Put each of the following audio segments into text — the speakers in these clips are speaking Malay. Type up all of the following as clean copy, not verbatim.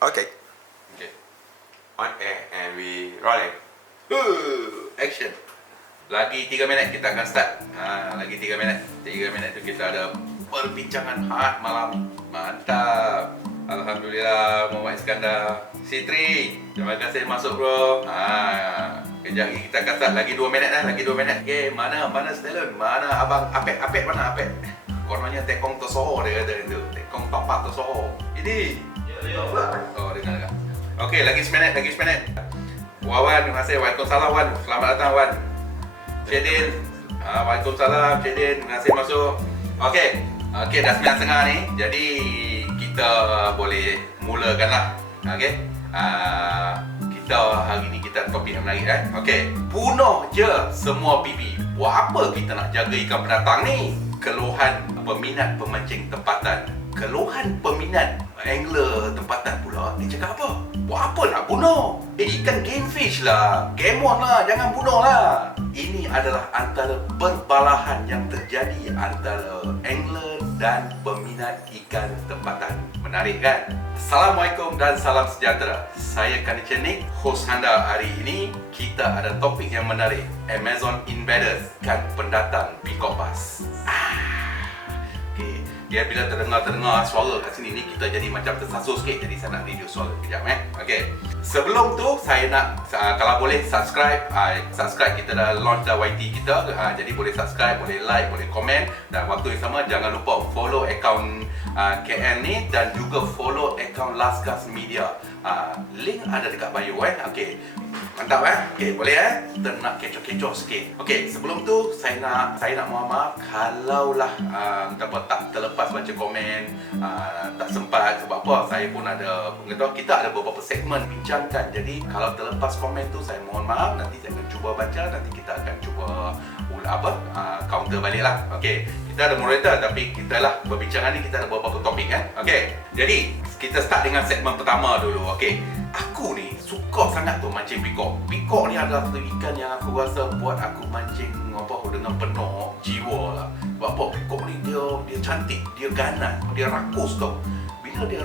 Okay. Okay. On air and we rolling. Action. Lagi 3 minit kita akan start. Lagi 3 minit. 3 minit tu kita ada perbincangan hangat malam. Mantap. Alhamdulillah, Muhammad Iskandar. Sitri, terima kasih masuk bro. Kejap lagi kita akan start. Lagi 2 minit lah, lagi 2 minit. Okay, mana Stallion? Mana abang Apek mana Apek? Kononnya tekong tersoho dia kata itu. Tekong papa tersoho. Ini. Ya. Oh, dengar tak? Okey, lagi seminit. Wawan, terima kasih. Waalaikumsalam Wan. Selamat datang Wan. Cedin. Waalaikumsalam Cedin. Terima kasih masuk. Okey, dah 9.30 ni. Jadi kita boleh mulakanlah. Okey. Kita hari ni kita topik yang menarik kan. Okey, bunuh je semua pipi. Buat apa kita nak jaga ikan pendatang ni? Keluhan peminat pemancing tempatan. Keluhan peminat angler tempatan pula. Dia cakap apa? Buat apa nak bunuh? Ikan gamefish lah, gamon lah, jangan bunuh lah. Ini adalah antara perbalahan yang terjadi antara angler dan peminat ikan tempatan. Menarik kan? Assalamualaikum dan salam sejahtera. Saya Kanichan Nick, host anda hari ini. Kita ada topik yang menarik. Amazon Invaders, ikan pendatang peacock bass. Dia bila terdengar suara kat sini ni, kita jadi macam tersasul sikit. Jadi saya nak review suara kejap Okey. Sebelum tu saya nak kalau boleh subscribe kita dah launch dah YT kita. Jadi boleh subscribe, boleh like, boleh komen, dan waktu yang sama jangan lupa follow akaun KN ni dan juga follow akaun Laskas Media. Link ada dekat bio Okey. Mantap Okey, boleh kita nak kecoh-kecoh sikit. Okey, sebelum tu saya nak mohon maaf kalaulah tak terlepas baca komen, tak sempat sebab apa, saya pun ada kita ada beberapa segmen bincangkan. Jadi kalau terlepas komen tu saya mohon maaf, nanti saya akan cuba baca, nanti kita akan cuba counter balik lah. Okey, kita ada moderator tapi kita lah perbincangan ni kita ada beberapa topik Okey, jadi kita start dengan segmen pertama dulu. Okey, aku ni suka sangat tu mancing peacock. Peacock ni adalah satu ikan yang aku rasa buat aku mancing dengan penuh jiwa lah. Sebab apa? Peacock ni dia cantik, dia ganas, dia rakus tau. Bila dia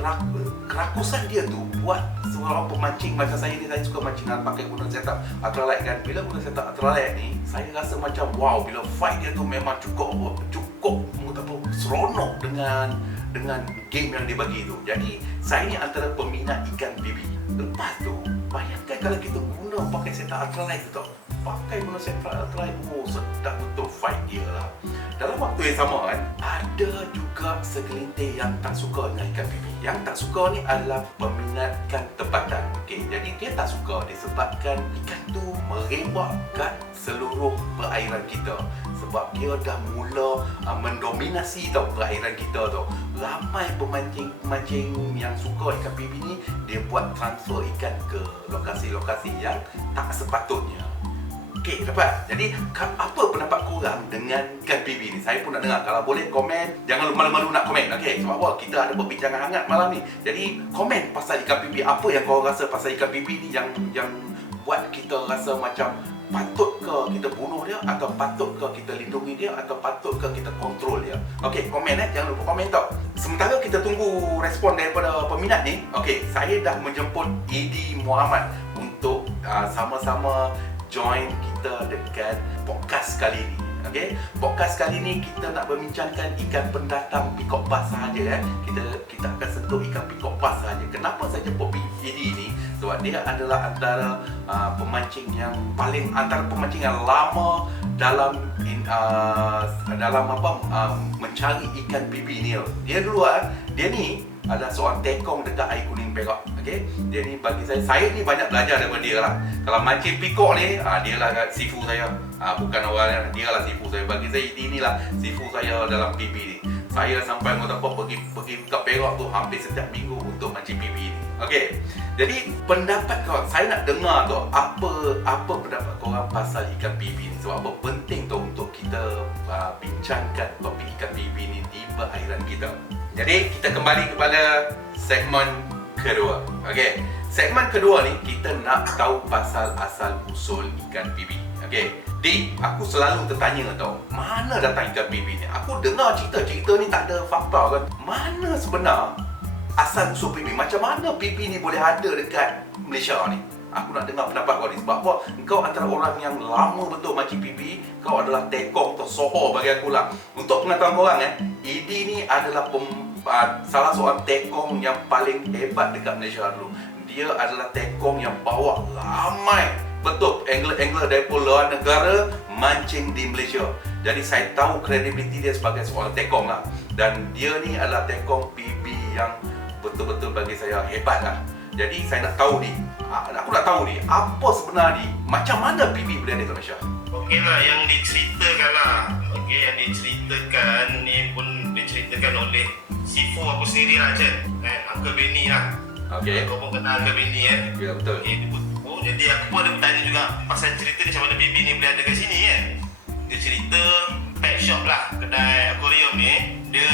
kerakusan dia tu buat seorang pemancing macam saya ni, saya suka mancing pakai guna setup ultralight kan. Bila guna setup ultralight ni, saya rasa macam wow, bila fight dia tu memang cukup seronok dengan game yang dia bagi tu. Jadi saya ni antara peminat ikan bibi. Lepas tu bayangkan kalau kita guna pakai setup ultralight tu tau. Pakai guna setup ultralight, sedap betul fight dia lah. Dalam waktu yang sama ada juga segelintir yang tak suka dengan ikan bibi. Yang tak suka ni adalah peminat ikan tempatan. Okey, jadi dia tak suka disebabkan ikan tu merembak kat seluruh perairan kita. Sebab dia dah mula mendominasi tau perairan kita tau. Ramai pemancing yang suka ikan bibi ni, dia buat transfer ikan ke lokasi-lokasi yang tak sepatutnya. Okey, dapat. Jadi apa pendapat korang dengan ikan bibi ni? Saya pun nak dengar. Kalau boleh komen, jangan malu-malu nak komen. Okey, sebab apa? Kita ada perbincangan hangat malam ni. Jadi komen pasal ikan bibi. Apa yang korang rasa pasal ikan bibi ni yang buat kita rasa macam patut ke kita bunuh dia, atau patut ke kita lindungi dia, atau patut ke kita kontrol dia? Okey, komen jangan lupa komen tau. Sementara kita tunggu respon daripada peminat ni. Okey, saya dah menjemput Edi Muhammad untuk sama-sama join kita dekat podcast kali ni. Okey, podcast kali ni kita nak berbincangkan ikan pendatang peacock bass sahaja Kita akan sentuh ikan peacock bass sahaja. Kenapa saya jemput Edi ni? Sebab dia adalah antara pemancing yang pemancing yang lama dalam mencari ikan bibi ni. Dia dulu dia ni adalah seorang tekong dekat air kuning Perak. Okey, dia ni bagi saya ni banyak belajar daripada dia lah. Kalau mancing peacock ni, dia lah sifu saya. Bukan orang lain, dia lah sifu saya. Bagi saya ini lah sifu saya dalam PB ni. Saya sampai pergi ke Perak tu hampir setiap minggu untuk mancing PB ni. Okey, jadi pendapat korang, saya nak dengar tu apa pendapat korang pasal ikan PB ni. Sebab apa penting tu untuk kita bincangkan topik ikan PB ni di perairan kita. Jadi kita kembali kepada segmen kedua. Okey, segmen kedua ni kita nak tahu pasal asal usul ikan bibi. Okey, aku selalu tertanya tau, mana datang ikan bibi ni? Aku dengar cerita ni tak ada fakta kan. Mana sebenar asal usul PB. Macam mana PB ni boleh ada dekat Malaysia ni? Aku nak dengar pendapat kau ni. Sebab apa? Kau antara orang yang lama betul makcik PB. Kau adalah tekong tersohor bagi aku lah. Untuk pengetahuan korang Eddie ni adalah salah seorang tekong yang paling hebat dekat Malaysia dulu. Dia adalah tekong yang bawa ramai betul angler-angler dari luar negara mancing di Malaysia. Jadi saya tahu kredibiliti dia sebagai seorang tekong lah. Dan dia ni adalah tekong PB yang betul-betul bagi saya hebat lah. Jadi saya nak tahu ni, aku nak tahu ni, apa sebenarnya macam mana PB boleh ada kat Malaysia? Okey lah, yang diceritakan lah. Okey, yang diceritakan ni pun diceritakan oleh Sifu aku sendiri lah, Cik. Uncle Benny lah. Okey. Kau pun kenal Uncle Benny kan? Ya, betul. Okey, dia pun tahu. Jadi aku pun ada bertanya juga pasal cerita ni, macam mana PB ni boleh ada kat sini kan? Dia cerita pet shop lah, kedai aquarium ni. Dia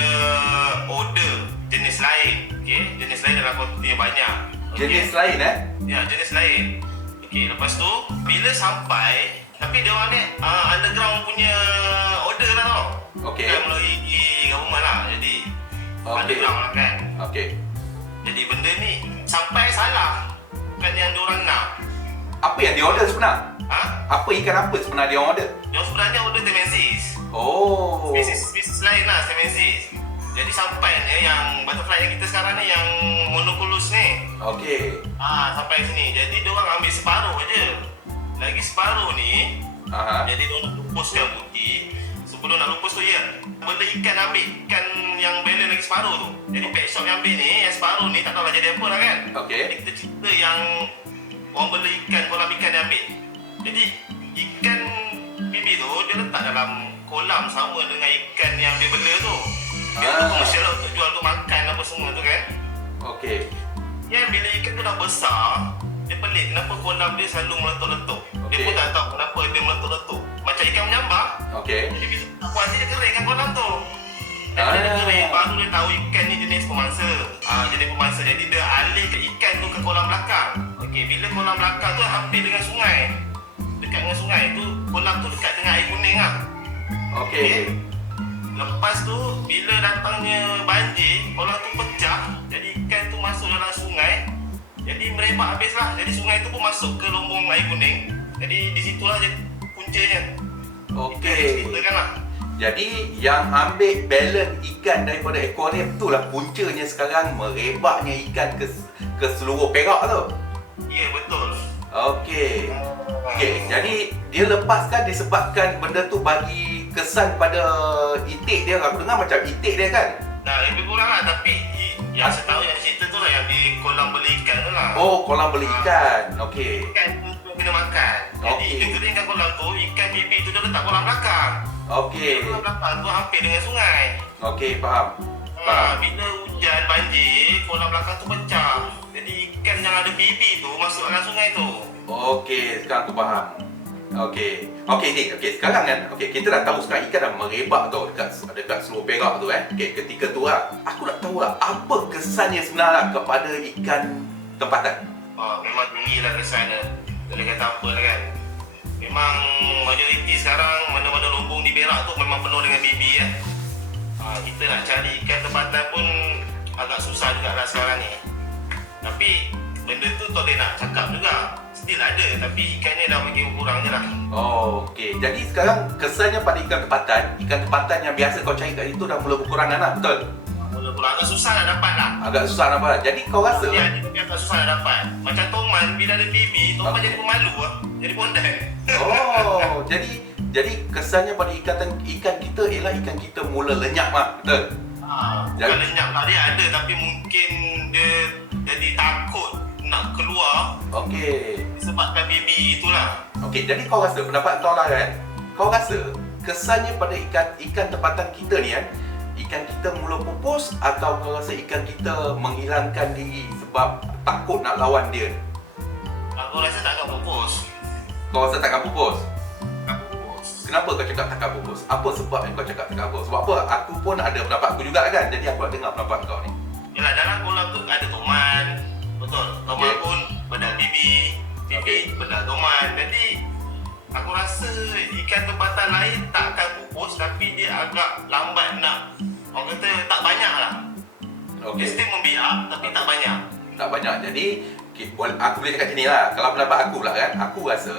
order jenis lain. Okey, jenis lain dalam kuantiti yang banyak. Jenis lain Ya, jenis lain. Okey, lepas tu bila sampai, tapi dia orang ni underground punya order lah tau. Okey. Bukan melalui government lah. Jadi underground lah kan. Okey. Jadi benda ni sampai salah. Bukan yang diorang nak. Apa yang dia order sebenar? Apa ikan apa sebenarnya dia order? Dia sebenarnya order Temenzis. Oh. Spesies lain lah Temenzis. Jadi sampainya yang butterfly yang kita sekarang ni, yang monoculus ni. Okey. Sampai sini. Jadi diorang ambil separuh je. Lagi separuh ni, jadi diorang nak lupuskan putih. Sebelum nak lupus tu bela ikan, ambil ikan yang bela lagi separuh tu. Jadi pet shop yang ambil ni, yang separuh ni tak tahu lah jadi apa lah kan. Okey. Jadi kita cerita yang orang bela ikan, kolam ikan dia ambil. Jadi ikan PB tu dia letak dalam kolam sama dengan ikan yang dia bela tu. Dia tu komersial lah untuk jual tu, makan apa semua tu kan. Okey. Yang bila ikan tu dah besar, dia pelik kenapa kolam dia selalu meletup-letup. Dia Okey. pun tak tahu kenapa dia meletup-letup. Macam ikan menyambar. Okey. Jadi bila tak puas dia kering kan kolam tu. Dan bila dia kering, baru dia tahu ikan ni jenis pemangsa. Jadi pemangsa. Jadi dia alih ke ikan tu ke kolam belakang. Okey, bila kolam belakang tu hampir dengan sungai. Dekat dengan sungai tu, kolam tu dekat dengan air kuning lah. Okey. Lepas tu, bila datangnya banjir, kolam tu pecah. Jadi ikan tu masuk dalam sungai. Jadi merebak habis lah. Jadi sungai tu pun masuk ke lumbung air kuning. Jadi di situlah je puncanya. Okey. Ceritakan lah. Jadi yang ambil balance ikan daripada akuarium tu lah puncanya sekarang merebaknya ikan ke seluruh Perak tu. Ya, betul. Okey. Okey, jadi dia lepaskan disebabkan benda tu bagi kesan pada itik dia. Aku dengar macam itik dia kan. Nah, lebih kurang lah. Tapi yang saya tahu yang cerita tu lah, yang di kolam beli ikan tu lah. Oh, kolam beli ikan. Okey. Ikan tu kena makan. Jadi Okey. dia keringkan kolam tu, ikan bibi tu dia letak kolam belakang. Okey. Kolam belakang tu hampir dengan sungai. Okey, faham. Faham. Bila hujan banjir, kolam belakang tu pecah. Jadi ikan yang ada bibi tu masuk dalam sungai tu. Okey, sekarang aku faham. Okey. Okey, Dik. Okey, sekarang kan. Okey, kita dah tahu sekarang ikan dah merebak tau dekat seluruh Perak tu Okey, ketika tu lah. Aku nak tahu lah apa kesannya sebenarnya kepada ikan tempatan. Memang tinggi lah kesan dia. Tak boleh kata apa lah kan. Memang majoriti sekarang mana-mana lumbung di Perak tu memang penuh dengan bibi kan. Kita nak cari ikan tempatan pun agak susah juga lah sekarang ni. Tapi benda tu tak boleh nak cakap juga. Still ada, tapi ikannya dah makin kurang je lah. Oh, okey. Jadi sekarang kesannya pada ikan tempatan yang biasa kau cari kat situ dah mula berkurangan lah, betul? Mula-mula agak susah nak dapat lah. Agak susah nak dapat. Jadi kau rasa Ya, dia agak susah nak dapat. Macam Toman, bila ada bibi, Toman jadi pemalu lah. Jadi pondan. oh, jadi kesannya pada ikan kita ialah ikan kita mula lenyap lah, betul? Bukan lenyap lah, dia ada tapi mungkin dia jadi takut nak keluar. Okey. Disebabkan bibi itulah. Okey, jadi kau rasa pendapat kau lah kan? Kau rasa kesannya pada ikan tempatan kita ni kan, ikan kita mula pupus atau kau rasa ikan kita menghilangkan diri sebab takut nak lawan dia? Aku rasa tak akan pupus. Kau rasa takkan pupus? Tak pupus. Kenapa kau cakap takkan pupus? Apa sebab yang kau cakap takkan pupus? Sebab apa? Aku pun ada pendapat aku juga kan. Jadi aku nak dengar pendapat kau ni. Yalah, dalam kolam tu ada Toman. Betul. Toman Okey. pun bedak bibi. Bibi Okey. bedak Toman. Jadi aku rasa ikan tempatan lain tak akan pupus, tapi dia agak lambat nak, orang kata tak banyak lah. Okey. Still membiak tapi tak banyak. Tak banyak. Jadi aku boleh cakap macam ni lah. Kalau pendapat aku pula kan, aku rasa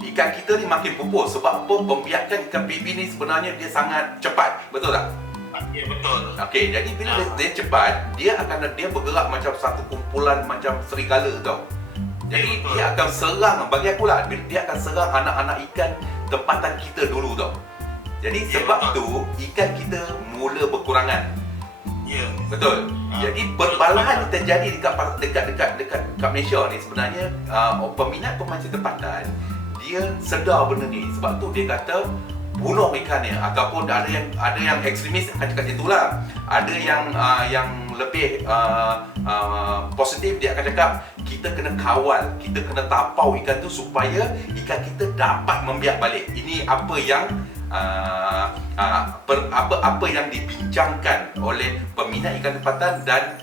ikan kita ni makin pupus. Sebab apa? Pembiakan ikan bibi ni sebenarnya dia sangat cepat. Betul tak? Ya, betul. Okey, jadi bila dia cepat, dia bergerak macam satu kumpulan macam serigala tau. Jadi Betul. dia akan serang, bagi aku lah, dia akan serang anak-anak ikan tempatan kita dulu tau. Jadi Ya, sebab betul. tu ikan kita mula berkurangan. Ya. Betul. Jadi perbalahan terjadi dekat Malaysia ni sebenarnya peminat pemancing tempatan dia sedar benda ni. Sebab tu dia kata bunuh ikan ni, ataupun ada yang ekstremis akan cakap macam itulah. Ada yang lebih positif, dia akan cakap kita kena kawal, kita kena tapau ikan tu supaya ikan kita dapat membiak balik. Ini apa yang apa yang dibincangkan oleh peminat ikan tempatan dan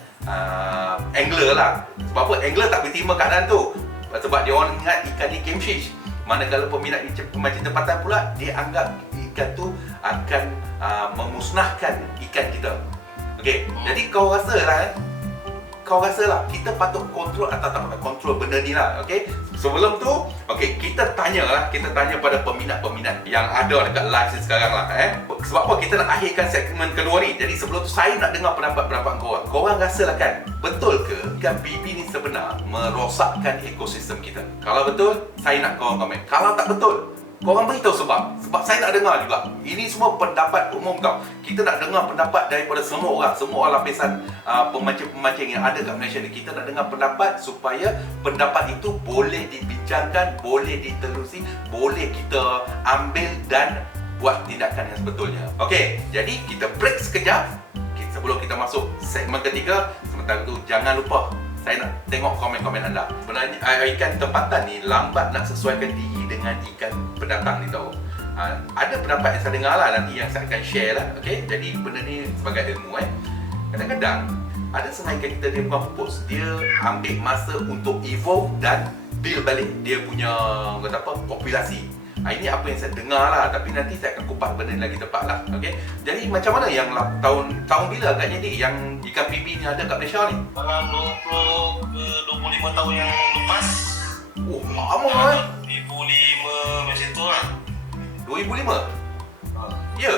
angler lah. Sebab apa? Angler tak berterima keadaan tu, sebab dia orang ingat ikan ni game fish. Manakala peminat pemancing tempatan pula, dia anggap ikan tu akan memusnahkan ikan kita. Okey, jadi kau rasa lah kita patut kontrol atau tak patut kontrol benda ni lah. Okey, sebelum tu kita tanya pada peminat-peminat yang ada dekat live ni sekarang lah. Sebab apa kita nak akhirkan segmen kedua ni. Jadi sebelum tu saya nak dengar pendapat korang rasalah kan, betul ke ikan bibi ni sebenar merosakkan ekosistem kita? Kalau betul, saya nak korang komen. Kalau tak betul, korang beritahu sebab saya nak dengar juga. Ini semua pendapat umum tau. Kita nak dengar pendapat daripada semua orang lapisan pemancing-pemancing yang ada kat Malaysia ni. Kita nak dengar pendapat supaya pendapat itu boleh dibincangkan, boleh diterusi, boleh kita ambil dan buat tindakan yang sebetulnya. Okey, jadi kita break sekejap sebelum kita masuk segmen ketiga. Sementara tu jangan lupa saya nak tengok komen-komen anda. Sebenarnya ikan tempatan ni lambat nak sesuaikan diri dengan ikan pendatang ni tau. Ada pendapat yang saya dengar lah, nanti yang saya akan share lah. Okay? Jadi benda ni sebagai ilmu kadang-kadang ada setengah ikan kita dia bukan pupus, dia ambil masa untuk evolve dan build balik dia punya kata apa, populasi. Ini apa yang saya dengar lah, tapi nanti saya akan kupas benda ni lagi tepat lah. Okay? Jadi macam mana yang tahun bila agaknya ni yang ikan bibi ni ada kat Malaysia ni? Dalam 20 ke 25 tahun yang lepas. Oh, lama 2005 macam tu lah. 2005? Ya,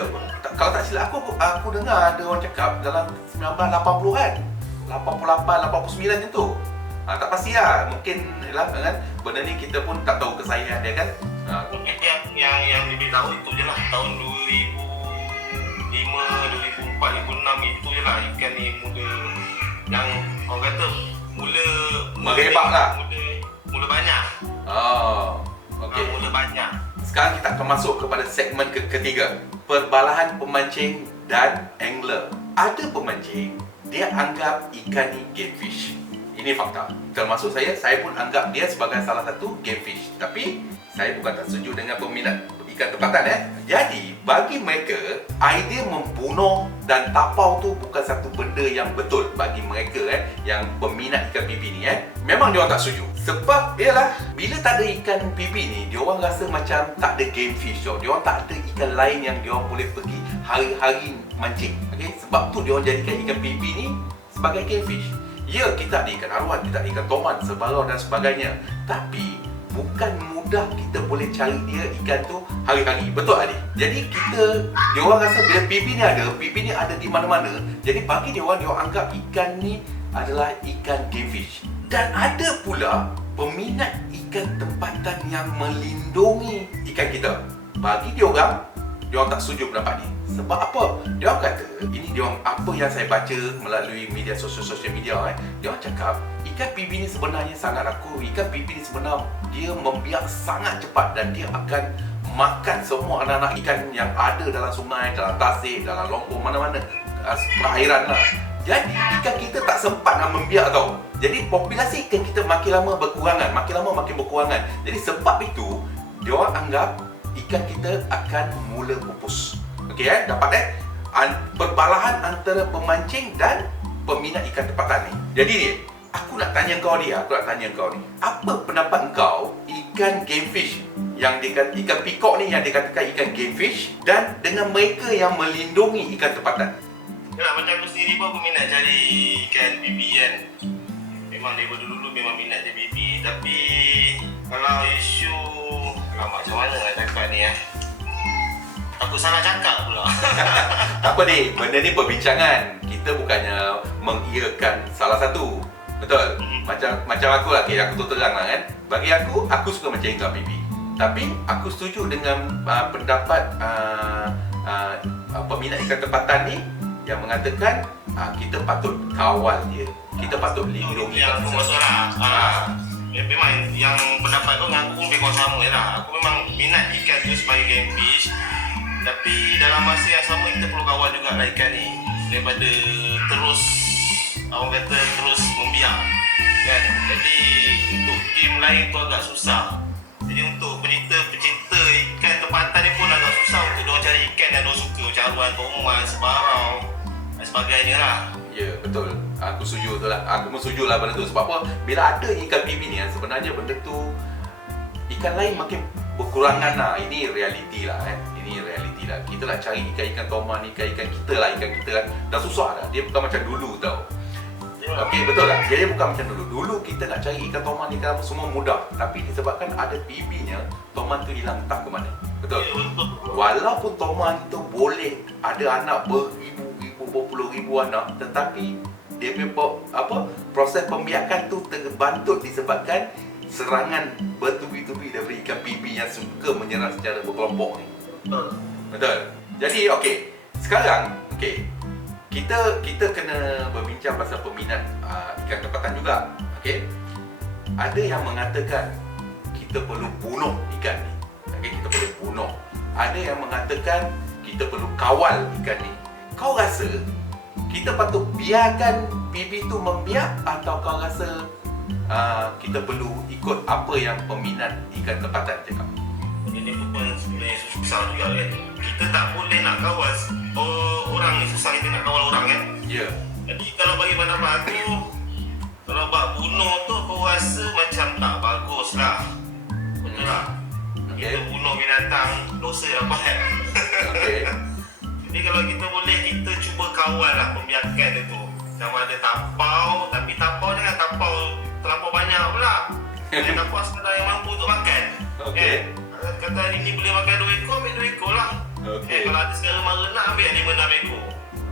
kalau tak silap aku dengar ada orang cakap dalam 1980-an, 88, 89 macam tu. Tak pasti lah, mungkin lah kan, benda ni kita pun tak tahu kesahihan dia kan. Yang diberitahu itu je lah, tahun 2005, 2004, 2006 itu je lah ikan ni mula, yang orang kata mula merebak lah. Mula banyak. Oh, okey. Mula banyak. Sekarang kita akan masuk kepada segmen ketiga, perbalahan pemancing dan angler. Ada pemancing, dia anggap ikan ni game fish. Ini fakta. Termasuk saya pun anggap dia sebagai salah satu game fish. Tapi saya bukan tak setuju dengan peminat ikan tempatan. Jadi bagi mereka, idea membunuh dan tapau tu bukan satu benda yang betul bagi mereka yang peminat ikan bibi ni. Memang dia orang tak setuju. Sebab ialah bila tak ada ikan bibi ni, dia orang rasa macam tak ada game fish tau. Dia orang tak ada ikan lain yang dia orang boleh pergi hari-hari mancing. Okey, sebab tu dia orang jadikan ikan bibi ni sebagai game fish. Ya, kita ada ikan aruan, kita ada ikan toman, sebarau dan sebagainya. Tapi bukan mudah kita boleh cari dia ikan tu hari-hari. Betul Adi? Jadi dia orang rasa bila bibi ni ada di mana-mana. Jadi bagi dia orang anggap ikan ni adalah ikan game fish. Dan ada pula peminat ikan tempatan yang melindungi ikan kita. Bagi dia orang tak setuju pendapat ni. Sebab apa? Dia orang kata, ini dia orang apa yang saya baca melalui media sosial media. Dia orang cakap ikan bibi ni sebenarnya sangat raku. Ikan bibi ni sebenarnya dia membiak sangat cepat dan dia akan makan semua anak-anak ikan yang ada dalam sungai, dalam tasik, dalam lompong, mana-mana perairan lah. Jadi ikan kita tak sempat nak membiak tau. Jadi populasi ikan kita makin lama berkurangan, makin lama makin berkurangan. Jadi sebab itu dia orang anggap ikan kita akan mula pupus. Okey dapat perbalahan antara pemancing dan peminat ikan tempatan ni. Jadi aku nak tanya kau ni, apa pendapat kau ikan game fish yang ikan peacock ni yang dikatakan ikan game fish dan dengan mereka yang melindungi ikan tempatan? Yalah, macam aku sendiri pun aku minat cari ikan bibi kan. Memang daripada dulu memang minat dia bibi. Tapi kalau isu macam mana nak cakap ni aku salah cakap pula. Tak apa deh, benda ni perbincangan. Kita bukannya mengiyakan salah satu. Betul? Macam aku lah, okay, aku tu terang lah kan. Bagi aku suka macam ikan bibi. Tapi aku setuju dengan pendapat peminat ikan tempatan ni yang mengatakan kita patut kawal dia. Kita patut lindungi yang dia. aku maksud lah. Memang yang pendapat kau dengan aku pun lebih kurang sama je lah. Aku memang minat ikan tu sebagai game fish. Tapi dalam masa yang sama kita perlu kawal juga lah ikan ni. Daripada terus, orang kata terus membiak kan. Jadi untuk tim lain tu agak susah. Jadi untuk pecinta ikan tempatan ni pun agak susah untuk diorang cari ikan yang diorang suka. Macam aruan, tomas, sebarau dan sebagainya lah. Ya, betul. Aku setuju tu lah. Aku pun setuju lah benda tu. Sebab apa? Bila ada ikan bibi ni, sebenarnya benda tu ikan lain makin berkurangan lah. Ini realiti lah Ini realiti lah. Kita nak cari ikan-ikan toman, ikan-ikan kita lah, ikan kita kan. Dah susah dah. Dia bukan macam dulu tau. Okey, betul lah. Dia bukan macam dulu. Dulu kita nak cari ikan toman, ikan apa semua mudah. Tapi disebabkan ada bibinya, toman tu hilang entah ke mana. Betul? Walaupun toman tu boleh ada anak berpuluh ribu anak, tetapi dia punya proses pembiakan tu terbantut disebabkan serangan bertubi-tubi daripada ikan bibi yang suka menyerang secara berkelompok ni. Betul. Jadi okey, sekarang kita kena berbincang pasal peminat ikan tempatan juga. Okey. Ada yang mengatakan kita perlu bunuh ikan ni. Okey, kita perlu bunuh. Ada yang mengatakan kita perlu kawal ikan ni. Kau rasa kita patut biarkan bibi tu membiak atau kau rasa kita perlu ikut apa yang peminat ikan tempatan cakap? Ini pun sebenarnya susah juga kan. Kita tak boleh nak kawal orang ni, susah kita nak kawal orang kan. Ya. Jadi kalau bagi pendapat aku, kalau bak bunuh tu aku rasa macam tak bagus lah. Betul tak? Okey. Kita bunuh binatang, dosa dapat. Okey. Jadi kalau kita boleh, kita cuba kawal lah pembiakan dia tu. Sama ada tapau, tapi tapau jangan tapau terlampau banyak pula. Jangan tapau sekadar yang mampu untuk makan. Okey. Kata hari ni boleh makan 2 ekor, ambil 2 ekor lah. Okey. Kalau ada segala mara nak ambil 5-6 ekor.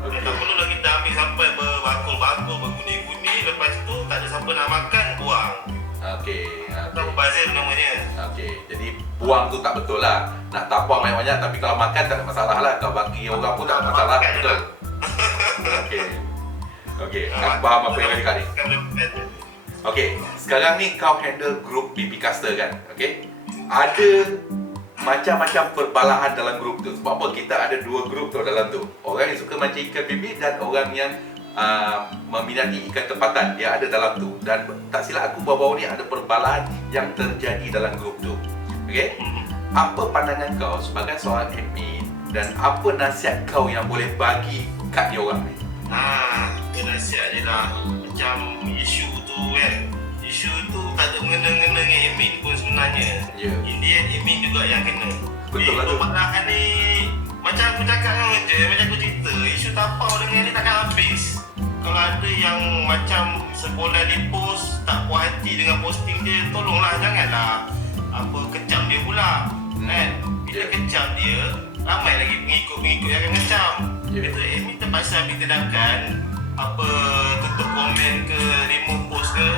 Okey. Tak perlulah kita ambil sampai berbakul-bakul, berguni-guni. Lepas tu tak ada siapa nak makan, buang. Okey. Kita berbazir namanya. Okey. Jadi buang tu tak betul lah. Nak tapau banyak-banyak tapi kalau makan tak ada masalah lah. Kalau bagi orang pun tak ada masalah. Makan Betul. Okey. Okey. Aku faham apa yang kau cakap ni. Okey. Sekarang ni kau handle grup BB Caster kan? Okey. Ada macam-macam perbalahan dalam grup tu. Sebab apa? Kita ada 2 grup tu dalam tu. Orang yang suka mancing ikan bibi dan orang yang meminati ikan tempatan. Dia ada dalam tu. Dan tak silap aku baru-baru ni ada perbalahan yang terjadi dalam grup tu. Okey? Apa pandangan kau sebagai seorang admin dan apa nasihat kau yang boleh bagi kat dia orang ni? Nasihat je lah. Macam isu tu kan. Isu tu tak ada mengena-ngena dengan admin pun sebenarnya. Ya. In the end, admin juga yang kena. Betul lah tu. Perbalahan ni macam aku cakap kan je, macam aku cerita, isu tapau dengan ni takkan habis. Kalau ada yang macam sebulan di post tak puas hati dengan posting dia, tolonglah janganlah kecam dia pula kan. Bila kecam dia, ramai lagi pengikut-pengikut yang akan kecam. Itu admin terpaksa ambil tindakan, tutup komen ke, remove post ke.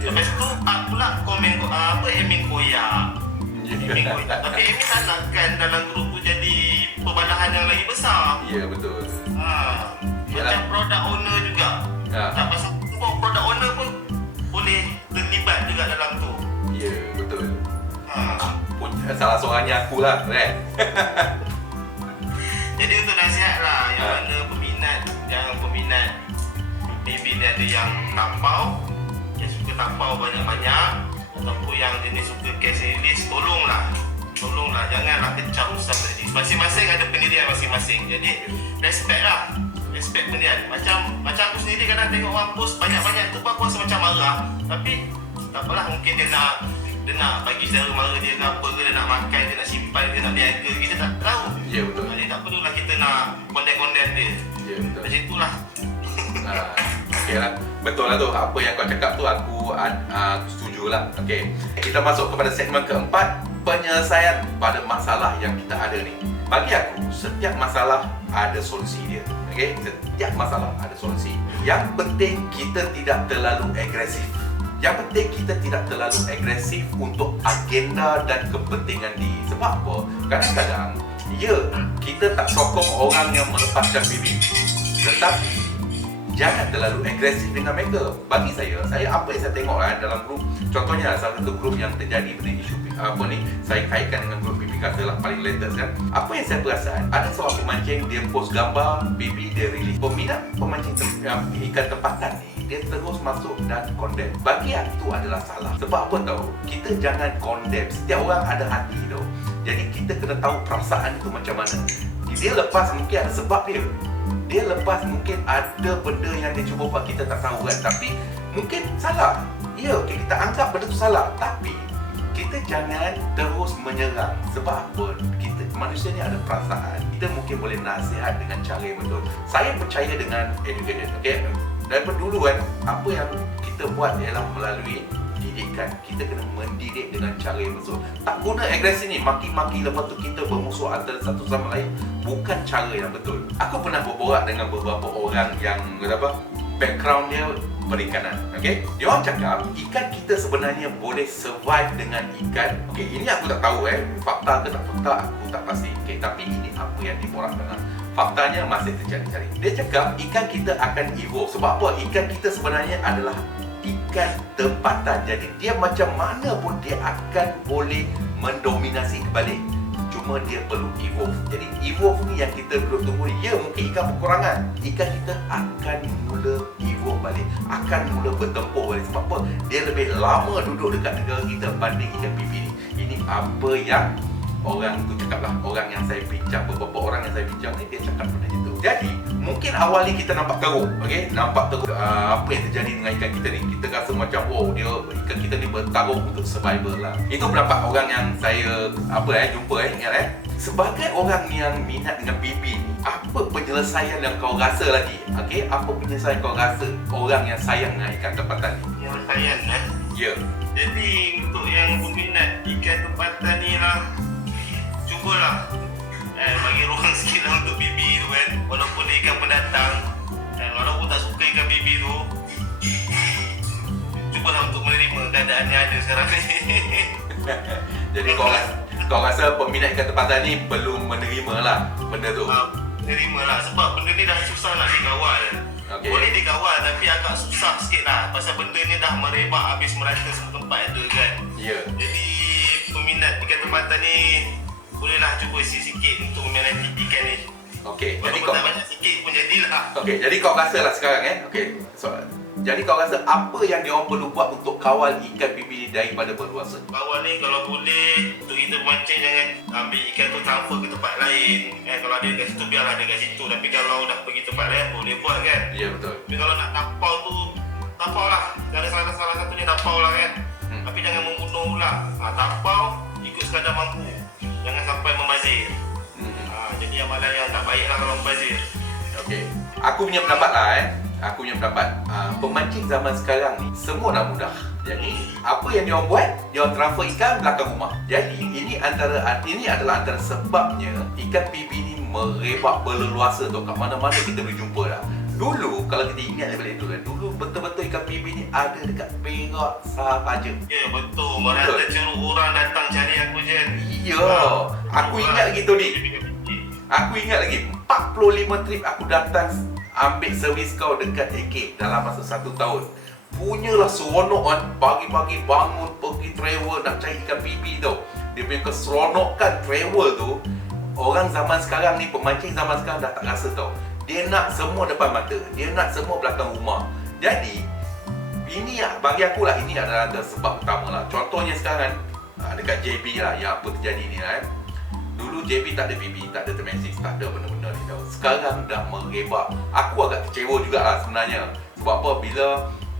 Lepas tu pula komen admin koyak. Tapi admin tak nakkan dalam grup tu jadi perbalahan yang lagi besar. Ya, betul. Macam product owner juga. Tak pasal product owner pun boleh terlibat juga dalam tu. Ya, betul. Salah seorangnya aku lah kan. Jadi untuk nasihat lah, yang mana peminat maybe dia ada yang tapau, yang suka tapau banyak-banyak, ataupun yang jenis suka cash release, tolonglah janganlah kecam sampai ni. Masing-masing ada pendirian masing-masing. Jadi respect pendirian. Macam aku sendiri kadang tengok orang post banyak-banyak tu aku rasa macam marah. Tapi tak apalah, mungkin dia nak bagi saudara mara dia ke apa ke, dia nak makan, dia nak simpan, dia nak biaga, kita tak tahu. Ya, betul. Jadi tak perlulah kita nak condemn dia. Ya, betul. situ lah. Okey lah. Betul lah tu. Apa yang kau cakap tu aku setuju lah. Okey. Kita masuk kepada segmen keempat, penyelesaian pada masalah yang kita ada ni. Bagi aku, setiap masalah ada solusi dia. Okey? Setiap masalah ada solusi. Yang penting kita tidak terlalu agresif. Yang penting kita tidak terlalu agresif untuk agenda dan kepentingan diri. Sebab apa? Kadang-kadang, ya, kita tak sokong orang yang melepaskan bibir. Tetapi, jangan terlalu agresif dengan mereka. Bagi saya apa yang saya tengok lah dalam grup, contohnya salah satu grup yang terjadi pada isu apa ni, saya kaitkan dengan grup BB Kata lah, paling latest kan. Apa yang saya perasan, ada seorang pemancing, dia post gambar BB, dia release. Peminat pemancing ikan tempatan ni, dia terus masuk dan condemn. Bagi aku tu adalah salah. Sebab apa tahu? Kita jangan condemn. Setiap orang ada hati tau. Jadi kita kena tahu perasaan itu macam mana. Dia lepas mungkin ada sebab dia. Dia lepas mungkin ada benda yang dia cuba buat, kita tak tahu kan. Tapi mungkin salah. Ya, okay, kita anggap benda tu salah. Tapi kita jangan terus menyerang. Sebab apa? Kita manusia ni ada perasaan. Kita mungkin boleh nasihat dengan cara yang betul. Saya percaya dengan education. Okay? Daripada dulu kan, apa yang kita buat ialah melalui didikan. Kita kena mendidik dengan cara yang betul. Tak guna agresi ni, maki-maki lepas tu kita bermusuh antara satu sama lain. Bukan cara yang betul. Aku pernah berborak dengan beberapa orang yang background dia perikanan. Okay? Dia orang cakap ikan kita sebenarnya boleh survive dengan ikan. Okay, ini aku tak tahu fakta ke tak fakta aku tak pasti. Okay, tapi ini apa yang diborakkan lah. Faktanya masih tercari-cari. Dia cakap ikan kita akan evolve. Sebab apa? Ikan kita sebenarnya adalah ikan tempatan. Jadi dia macam mana pun dia akan boleh mendominasi kembali. Cuma dia perlu evolve. Jadi evolve ni yang kita perlu tunggu. Ya, mungkin ikan berkurangan. Ikan kita akan mula evolve balik. Akan mula bertempur balik. Sebab apa? Dia lebih lama duduk dekat negara kita banding ikan pipi ni. Ini apa yang orang tu cakap lah. Orang yang saya bincang, beberapa orang yang saya bincang ni, dia cakap benda itu. Jadi, mungkin awal ni kita nampak teruk. Okay? Nampak teruk apa yang terjadi dengan ikan kita ni. Kita rasa macam, oh, ikan kita ni bertarung untuk survival lah. Itu pendapat orang yang saya jumpa ingat Sebagai orang yang minat dengan BB ni, apa penyelesaian yang kau rasa lagi? Okay? Apa penyelesaian kau rasa orang yang sayang dengan ikan tempatan ni? Penyelesaian Ya. Jadi untuk yang peminat ikan tempatan ni lah, cubalah bagi ruang sikit lah untuk BB tu kan. Walaupun dia ikan pendatang, walaupun tak suka ikan BB tu, cubalah untuk menerima keadaan yang ada sekarang ni. Jadi kau rasa peminat ikan tempatan ni belum menerima lah benda tu? Menerima lah, sebab benda ni dah susah nak dikawal. Okay. Boleh dikawal tapi agak susah sikit lah. Pasal benda ni dah merebak habis merata semua tempat ada kan. Ya. Jadi peminat ikan tempatan ni bolehlah cuba sikit untuk meminati ikan ni. Okey, jadi walaupun kau tak banyak sikit pun jadilah. Okey, jadi kau rasa lah sekarang Okey. Jadi kau rasa apa yang dia orang perlu buat untuk kawal ikan pipi daripada berluasa? Bawah ni kalau boleh untuk kita mancing jangan ambil ikan tu transfer ke tempat lain. Kalau ada kat situ biarlah ada kat situ. Tapi kalau dah pergi tempat lain boleh buat kan. Ya, betul. Tapi kalau nak tapau tu tapau lah. Salah satunya tapau lah kan. Tapi jangan membunuh pula. Tapau ikut sekadar mampu. Jangan sampai membazir. Jadi amalan yang tak baik lah kalau membazir. Okey. Aku punya pendapat lah Aku punya pendapat pemancing zaman sekarang ni semua dah mudah. Jadi apa yang dia orang buat, dia orang transfer ikan belakang rumah. Jadi ini adalah antara sebabnya ikan pipi ni merebak berleluasa tu. Kat mana-mana kita boleh jumpa dah. Dulu kalau kita ingat daripada itu kan, dulu betul-betul ikan pipi ni ada dekat Perak sahaja. Ya betul. Merata curug orang datang cari aku je. Ya. Aku ingat lagi tu ni. Aku ingat lagi 45 trip aku datang ambil servis kau dekat AK dalam masa 1 tahun. Punyalah seronok kan. Pagi-pagi bangun pergi travel nak cari ikan pipi tau. Dia punya keseronokan travel tu, orang zaman sekarang ni, pemancing zaman sekarang dah tak rasa tau. Dia nak semua depan mata. Dia nak semua belakang rumah. Jadi ini bagi aku lah, ini adalah sebab utama lah. Contohnya sekarang dekat JB lah yang apa terjadi ni lah Dulu JB tak ada BB, tak ada Temesis, tak ada benda-benda ni tau. Sekarang dah merebak. Aku agak kecewa jugalah sebenarnya. Sebab apa? Bila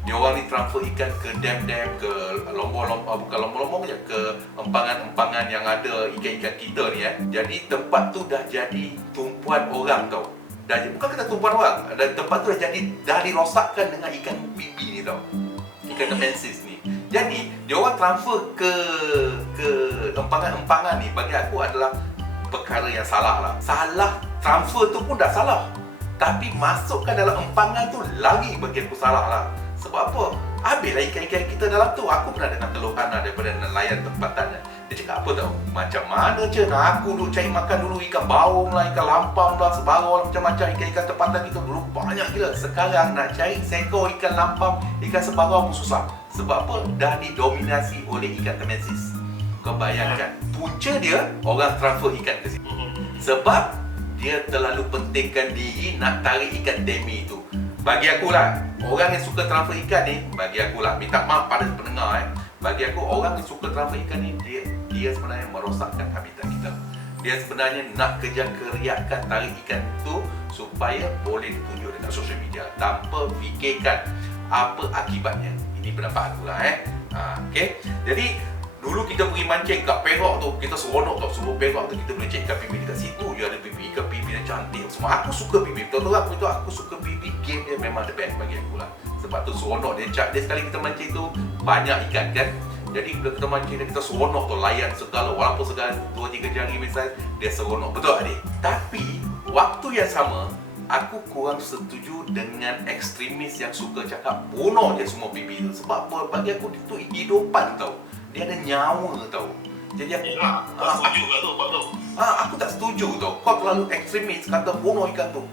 dia orang ni transfer ikan ke dam-dam, ke lombong-lombong, bukan lombong-lombong je, ke empangan-empangan yang ada ikan-ikan kita ni Jadi tempat tu dah jadi tumpuan orang tau. bukan kata tumpuan orang, dan tempat tu dah dirosakkan dengan ikan bibi ni tau, ikan temensis ni. Jadi dia orang transfer ke empangan-empangan ni, bagi aku adalah perkara yang salah lah. Salah transfer tu pun dah salah, tapi masukkan dalam empangan tu lagi bagi aku salah lah. Sebab apa? Habislah ikan-ikan kita dalam tu. Aku pernah dengar keluhan daripada nelayan tempatan. Dia cakap apa tau, macam mana je nak aku duk cari makan dulu ikan baung lah, ikan lampam lah, sebarang lah, macam-macam ikan-ikan tempatan kita dulu banyak gila. Sekarang nak cari seekor ikan lampam, ikan sebarang pun susah. Sebab apa? Dah didominasi oleh ikan temensis. Kau bayangkan, punca dia orang transfer ikan ke situ. Sebab dia terlalu pentingkan diri nak tarik ikan demi tu. Bagi aku lah, orang yang suka transfer ikan ni, bagi aku lah, minta maaf pada pendengar bagi aku, orang yang suka transfer ikan ni, dia sebenarnya merosakkan habitat kita. Dia sebenarnya nak kejar keriakan tarik ikan tu supaya boleh ditunjuk dekat social media tanpa fikirkan apa akibatnya. Ini pendapat aku lah okay? Jadi dulu kita pergi mancing kat Perak tu, kita seronok tau, suruh Perak tu kita boleh cek ikan bibi dekat situ. Dia ada bibi, ikan bibi yang cantik semua. Aku suka bibi, betul-betul aku suka bibi. Game dia memang the best bagi aku lah. Sebab tu seronok dia sekali kita mancing tu banyak ikan kan. Jadi bila kita mancing dia, kita seronok tu, layan segala, walaupun segala 2-3 jari misal, dia seronok, betul adik? Tapi waktu yang sama, aku kurang setuju dengan ekstremis yang suka cakap bunuh je semua bibi tu. Sebab apa? Bagi aku itu hidupan tau. Dia ada nyawa tau. Jadi aku setuju kat tu, Pak tu. aku tak setuju tau. Kau terlalu ekstremis kata bunuh ikan tu.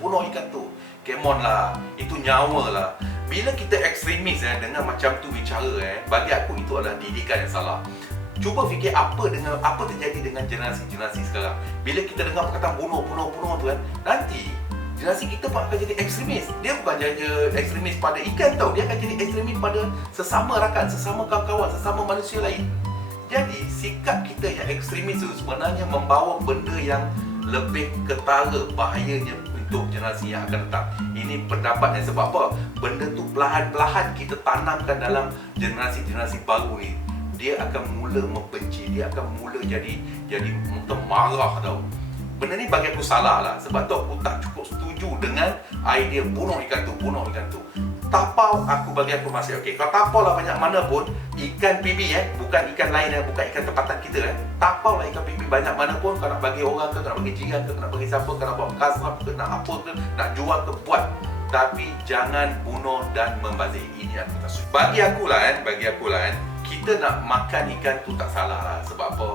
Come on lah. Itu nyawa lah. Bila kita ekstremis dengan macam tu bicara bagi aku itu adalah didikan yang salah. Cuba fikir apa terjadi dengan generasi-generasi sekarang. Bila kita dengar perkataan bunuh tu nanti generasi kita pun akan jadi ekstremis. Dia bukan jadi ekstremis pada ikan tau. Dia akan jadi ekstremis pada sesama rakan, sesama kawan-kawan, sesama manusia lain. Jadi sikap kita yang ekstremis itu sebenarnya membawa benda yang lebih ketara bahayanya untuk generasi yang akan datang. Ini pendapat yang sebab apa? Benda tu perlahan-lahan kita tanamkan dalam generasi-generasi baru ni. Dia akan mula membenci, dia akan mula jadi marah tau. Benda ni bagi aku salah lah. Sebab tu aku tak cukup setuju dengan idea bunuh ikan tu. Tapau bagi aku masih okey. Kalau tapau lah banyak mana pun ikan bibi bukan ikan lain bukan ikan tempatan kita tapau lah ikan bibi banyak mana pun. Kau nak bagi orang ke, kau nak bagi jiran ke, kau nak bagi siapa, kau nak buat kasram ke, nak apa ke, nak jual ke, buat. Tapi jangan bunuh dan membazir. Ini aku tak suka. Bagi aku lah kita nak makan ikan tu tak salah lah. Sebab apa?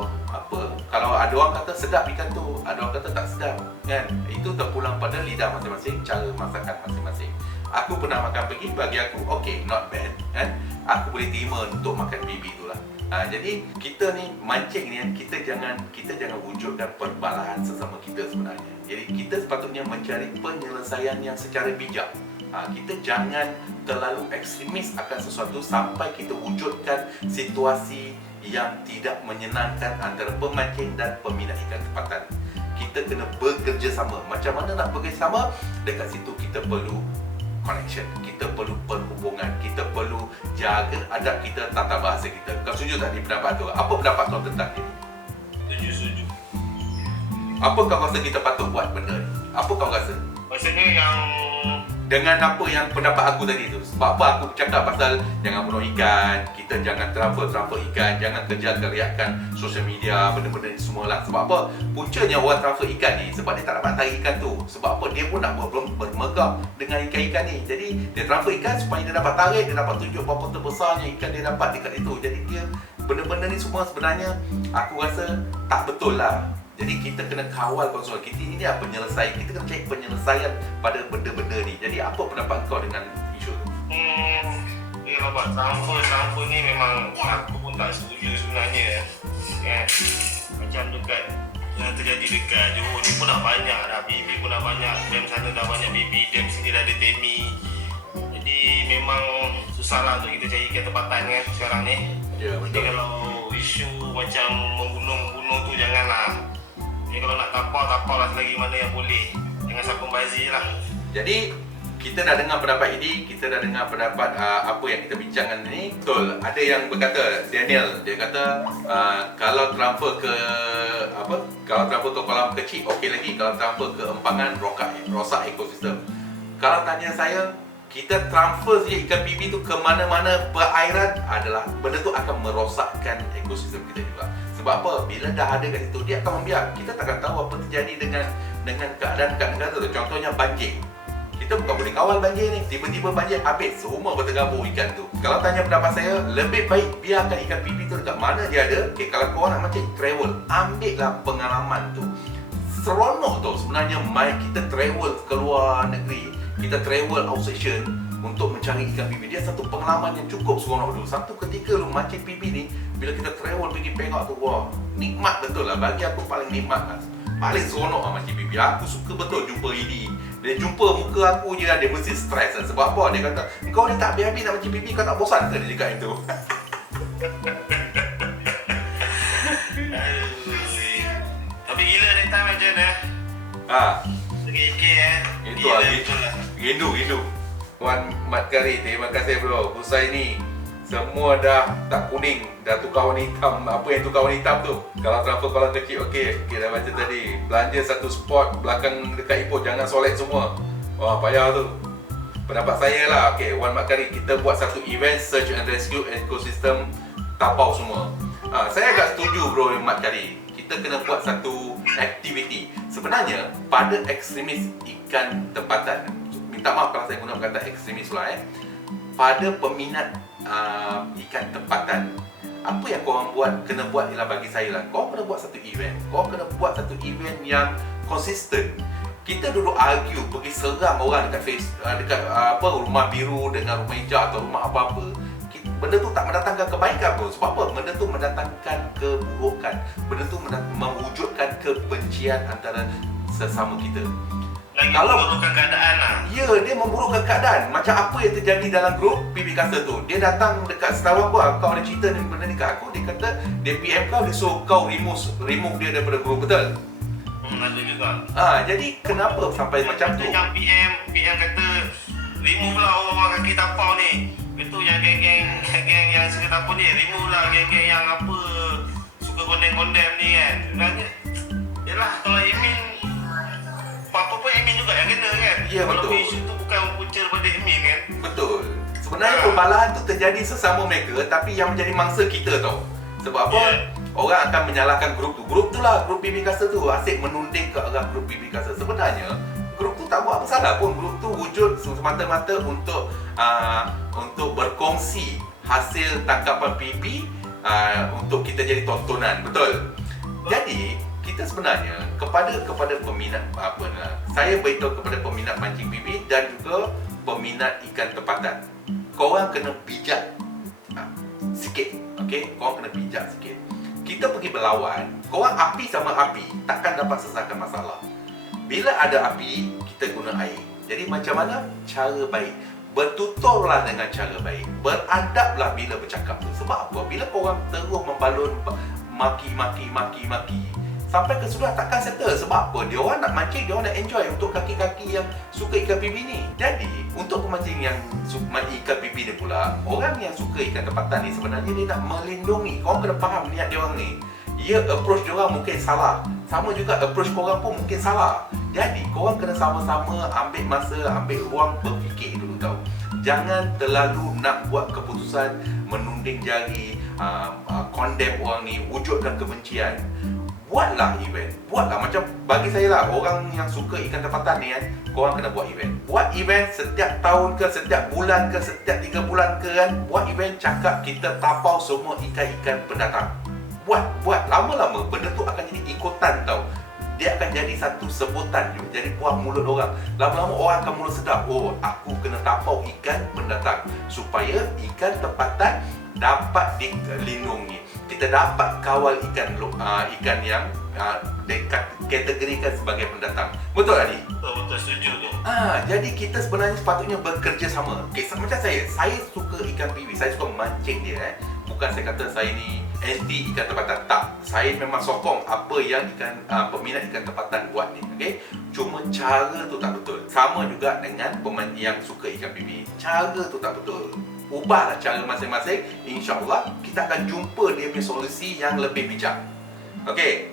Kalau ada orang kata sedap ikan tu, ada orang kata tak sedap kan. Itu terpulang pada lidah masing-masing, cara masakan masing-masing. Aku pernah makan pergi, bagi aku okay, not bad kan. Aku boleh terima untuk makan bibi tu lah. Jadi kita ni mancing ni kita jangan wujudkan perbalahan sesama kita sebenarnya. Jadi kita sepatutnya mencari penyelesaian yang secara bijak. Kita jangan terlalu ekstremis akan sesuatu sampai kita wujudkan situasi yang tidak menyenangkan antara pemancing dan peminat ikan tempatan. Kita kena bekerjasama. Macam mana nak bekerjasama? Dekat situ kita perlu connection, kita perlu perhubungan, kita perlu jaga adab kita, tata bahasa kita. Kau setuju tak di pendapat tu? Apa pendapat kau tentang ini? Setuju. Apa kau rasa kita patut buat benda ni? Apa kau rasa? Maksudnya yang dengan apa yang pendapat aku tadi tu. Sebab apa aku cakap pasal jangan bunuh ikan, kita jangan transfer ikan, jangan kejar keriakan sosial media, benda-benda ni semualah. Sebab apa? Puncanya orang transfer ikan ni sebab dia tak dapat tarik ikan tu. Sebab apa? Dia pun nak bermegap dengan ikan-ikan ni. Jadi dia transfer ikan supaya dia dapat tarik, dia dapat tunjuk berapa terbesarnya ikan dia dapat dekat itu. Jadi dia benda-benda ni semua sebenarnya aku rasa tak betul lah. Jadi kita kena kawal konsul kita ini apa penyelesaian, kita kena cari penyelesaian pada benda-benda ni. Jadi apa pendapat kau dengan isu tu? Ya Pak, sampah ni memang aku pun tak setuju sebenarnya macam dekat yang terjadi dekat Johor ni pun dah banyak dah, bibi pun dah banyak, dam sana dah banyak bibi, dam sini dah ada temi. Jadi memang susah lah untuk kita cari ikan tempatan sekarang ni. Ya, betul. Jadi kalau isu macam membunuh tu janganlah. Jadi kalau nak tapau lah selagi mana yang boleh. Jangan siapa membazir lah. Jadi kita dah dengar pendapat ini, kita dah dengar pendapat apa yang kita bincangkan ni. Betul, ada yang berkata, Daniel, dia kata kalau transfer ke Kalau terlampau ke kolam kecil, okey lagi. Kalau terlampau ke empangan, rosak ekosistem. Kalau tanya saya, kita transfer saja ikan bibi tu ke mana-mana perairan adalah benda tu akan merosakkan ekosistem kita juga. Sebab apa? Bila dah ada kat situ, dia akan membiak. Kita takkan tahu apa terjadi dengan keadaan kat negara tu. Contohnya banjir. Kita bukan boleh kawal banjir ni. Tiba-tiba banjir habis, semua bertergabur ikan tu. Kalau tanya pendapat saya, lebih baik biarkan ikan bibi tu dekat mana dia ada. Okay, kalau korang nak macam travel, ambillah pengalaman tu. Seronok tau sebenarnya kita travel keluar negeri, kita travel outstation untuk mencari ikan bibi. Dia satu pengalaman yang cukup seronok dulu. Satu ketika lu mancing bibi ni, bila kita travel pergi Perak tu, wah, nikmat betul lah. Bagi aku paling nikmat lah. Paling seronok lah mancing bibi. Aku suka betul jumpa Idi. Dia jumpa muka aku je, dia mesti stres lah. Sebab apa? Dia kata, kau ni tak habis-habis nak mancing bibi, kau tak bosan ke? Dia cakap itu. Tapi gila that time macam mana? Sikit-sikit Itu lah, rindu. Wan Mat Kari, terima kasih bro. Pusai ni semua dah tak kuning, dah tukar warna hitam. Apa yang tukar warna hitam tu? Kalau transfer kolam kecil, okey dah baca tadi. Belanja satu spot belakang dekat Ipoh, jangan solek semua. Wah, payah tu. Pendapat saya lah, okey, Wan Mat Kari, kita buat satu event search and rescue ekosistem tapau semua. Saya agak setuju bro Mat Kari. Kita kena buat satu aktiviti. Sebenarnya pada ekstremis ikan tempatan, minta maaf kalau saya guna kata ekstremis lah pada peminat ikan tempatan, apa yang korang kena buat ialah bagi saya lah, korang kena buat satu event. Korang kena buat satu event yang konsisten. Kita duduk argue, pergi serang orang dekat rumah biru dengan rumah hijau atau rumah apa-apa. Benda tu tak mendatangkan kebaikan pun. Sebab apa? Benda tu mendatangkan keburukan. Benda tu mewujudkan kebencian antara sesama kita. Kalau memburukkan keadaan lah. Ya, dia memburukkan keadaan. Macam apa yang terjadi dalam grup PB Kasa tu. Dia datang dekat setahu aku, kau ada cerita ni benda ni kat aku. Dia kata, dia PM kau, dia suruh kau remove dia daripada grup, betul? Ada juga. Jadi kenapa sampai macam tu? Yang PM kata, remove lah orang kaki tapau ni. Itu yang geng-geng yang suka tapau ni, remove lah geng-geng yang apa suka kondem-kondem ni kan. Sebenarnya, yelah kalau admin, apa-apa pun admin juga yang kena kan. Ya, betul. Kalau isu tu bukan punca daripada admin kan. Betul. Sebenarnya perbalahan tu terjadi sesama mereka, tapi yang menjadi mangsa kita tau. Sebab apa? Orang akan menyalahkan grup tu. Grup tu lah, grup BB Kasa tu asyik menunding ke arah grup BB Kasa. Sebenarnya grup tu tak buat apa salah pun. Grup tu wujud semata-mata untuk berkongsi hasil tangkapan PB untuk kita jadi tontonan. Betul? Jadi kita sebenarnya kepada peminat saya beritahu kepada peminat mancing PB dan juga peminat ikan tempatan, korang kena bijak sikit. Okey, korang kena bijak sikit. Kita pergi berlawan, korang api sama api takkan dapat selesaikan masalah. Bila ada api, kita guna air. Jadi macam mana? Cara baik. Bertuturlah dengan cara baik. Beradablah bila bercakap tu. Sebab apa? Bila korang terus membalun maki, sampai ke sudah takkan settle. Sebab apa? Dia orang nak mancing, dia orang nak enjoy untuk kaki-kaki yang suka ikan pipi ni. Jadi, untuk pemancing yang suka ikan pipi ni pula, orang yang suka ikan tempatan ni sebenarnya dia nak melindungi. Korang kena faham niat dia orang ni. Ya, approach dia orang mungkin salah. Sama juga approach korang pun mungkin salah. Jadi, korang kena sama-sama ambil masa, ambil ruang berfikir dulu tau. Jangan terlalu nak buat keputusan menunding jari, condemn orang ni, wujudkan kebencian. Buatlah event. Buatlah macam bagi saya lah, orang yang suka ikan tempatan ni kan, korang kena buat event. Buat event setiap tahun ke, setiap bulan ke, setiap 3 bulan ke kan. Buat event cakap kita tapau semua ikan-ikan pendatang. Buat lama-lama benda tu akan jadi ikutan tau. Dia akan jadi satu sebutan juga, jadi buah mulut orang. Lama-lama orang akan mula sedar, oh aku kena tapau ikan pendatang supaya ikan tempatan dapat dilindungi. Kita dapat kawal ikan yang dikategorikan sebagai pendatang. Betul Adi? Betul, setuju tu. Jadi kita sebenarnya sepatutnya bekerjasama. Okay, macam saya suka ikan pipi, saya suka mancing dia. Bukan saya kata saya ni anti ikan tempatan, tak. Saya memang sokong apa yang peminat ikan tempatan buat ni. Okay? Cuma cara tu tak betul. Sama juga dengan pemain yang suka ikan pipi. Cara tu tak betul. Ubahlah cara masing-masing. InsyaAllah kita akan jumpa dia punya solusi yang lebih bijak. Okey.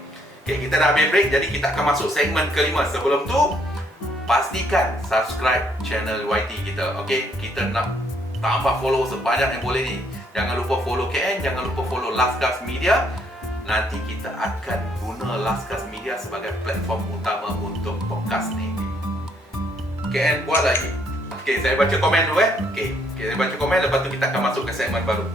Okay, kita dah ambil break, jadi kita akan masuk segmen kelima. Sebelum tu, pastikan subscribe channel YT kita. Okay, kita nak tambah follow sebanyak yang boleh ni. Jangan lupa follow KN, jangan lupa follow Laskas Media. Nanti kita akan guna Laskas Media sebagai platform utama untuk podcast ni. KN buat lagi. Okay, saya baca komen dulu Okay, saya baca komen, lepas tu kita akan masuk ke segmen baru.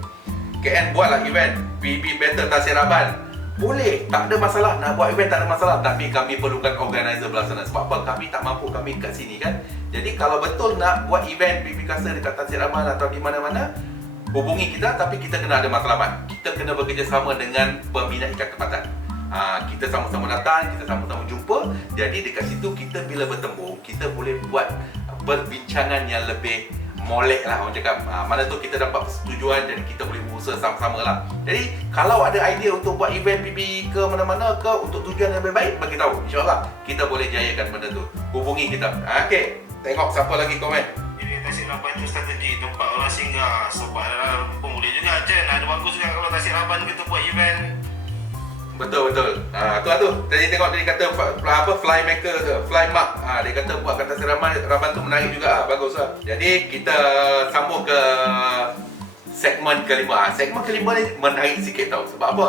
KN buatlah event PB Battle Tasik Raban. Boleh, tak ada masalah. Nak buat event tak ada masalah. Tapi kami perlukan organizer belah sana. Sebab apa? Kami tak mampu, kami kat sini kan. Jadi kalau betul nak buat event PB Caster dekat Tasik Raban atau di mana-mana, hubungi kita, tapi kita kena ada matlamat. Kita kena bekerjasama dengan pembina ikan tempatan. Kita sama-sama datang, kita sama-sama jumpa. Jadi dekat situ kita bila bertemu, kita boleh buat perbincangan yang lebih molek lah, orang cakap. Mana tu kita dapat persetujuan, jadi kita boleh berusaha sama-sama lah. Jadi kalau ada idea untuk buat event PB ke mana-mana ke untuk tujuan yang lebih baik, bagi tahu. InsyaAllah kita boleh jayakan benda tu. Hubungi kita. Okay, tengok siapa lagi komen. Ini Tasik Raban tu strategi tempat orang singgah. Sebab pun boleh juga Jen. Ada bagus juga kalau Tasik Raban kita buat event. Betul. Tu. Tadi tengok dia kata fly maker tu, fly mark. Dia kata buat kat Tasik Raban tu menarik juga. Bagus lah. Jadi kita sambung ke segmen kelima. Segmen kelima ni menarik sikit tau. Sebab apa?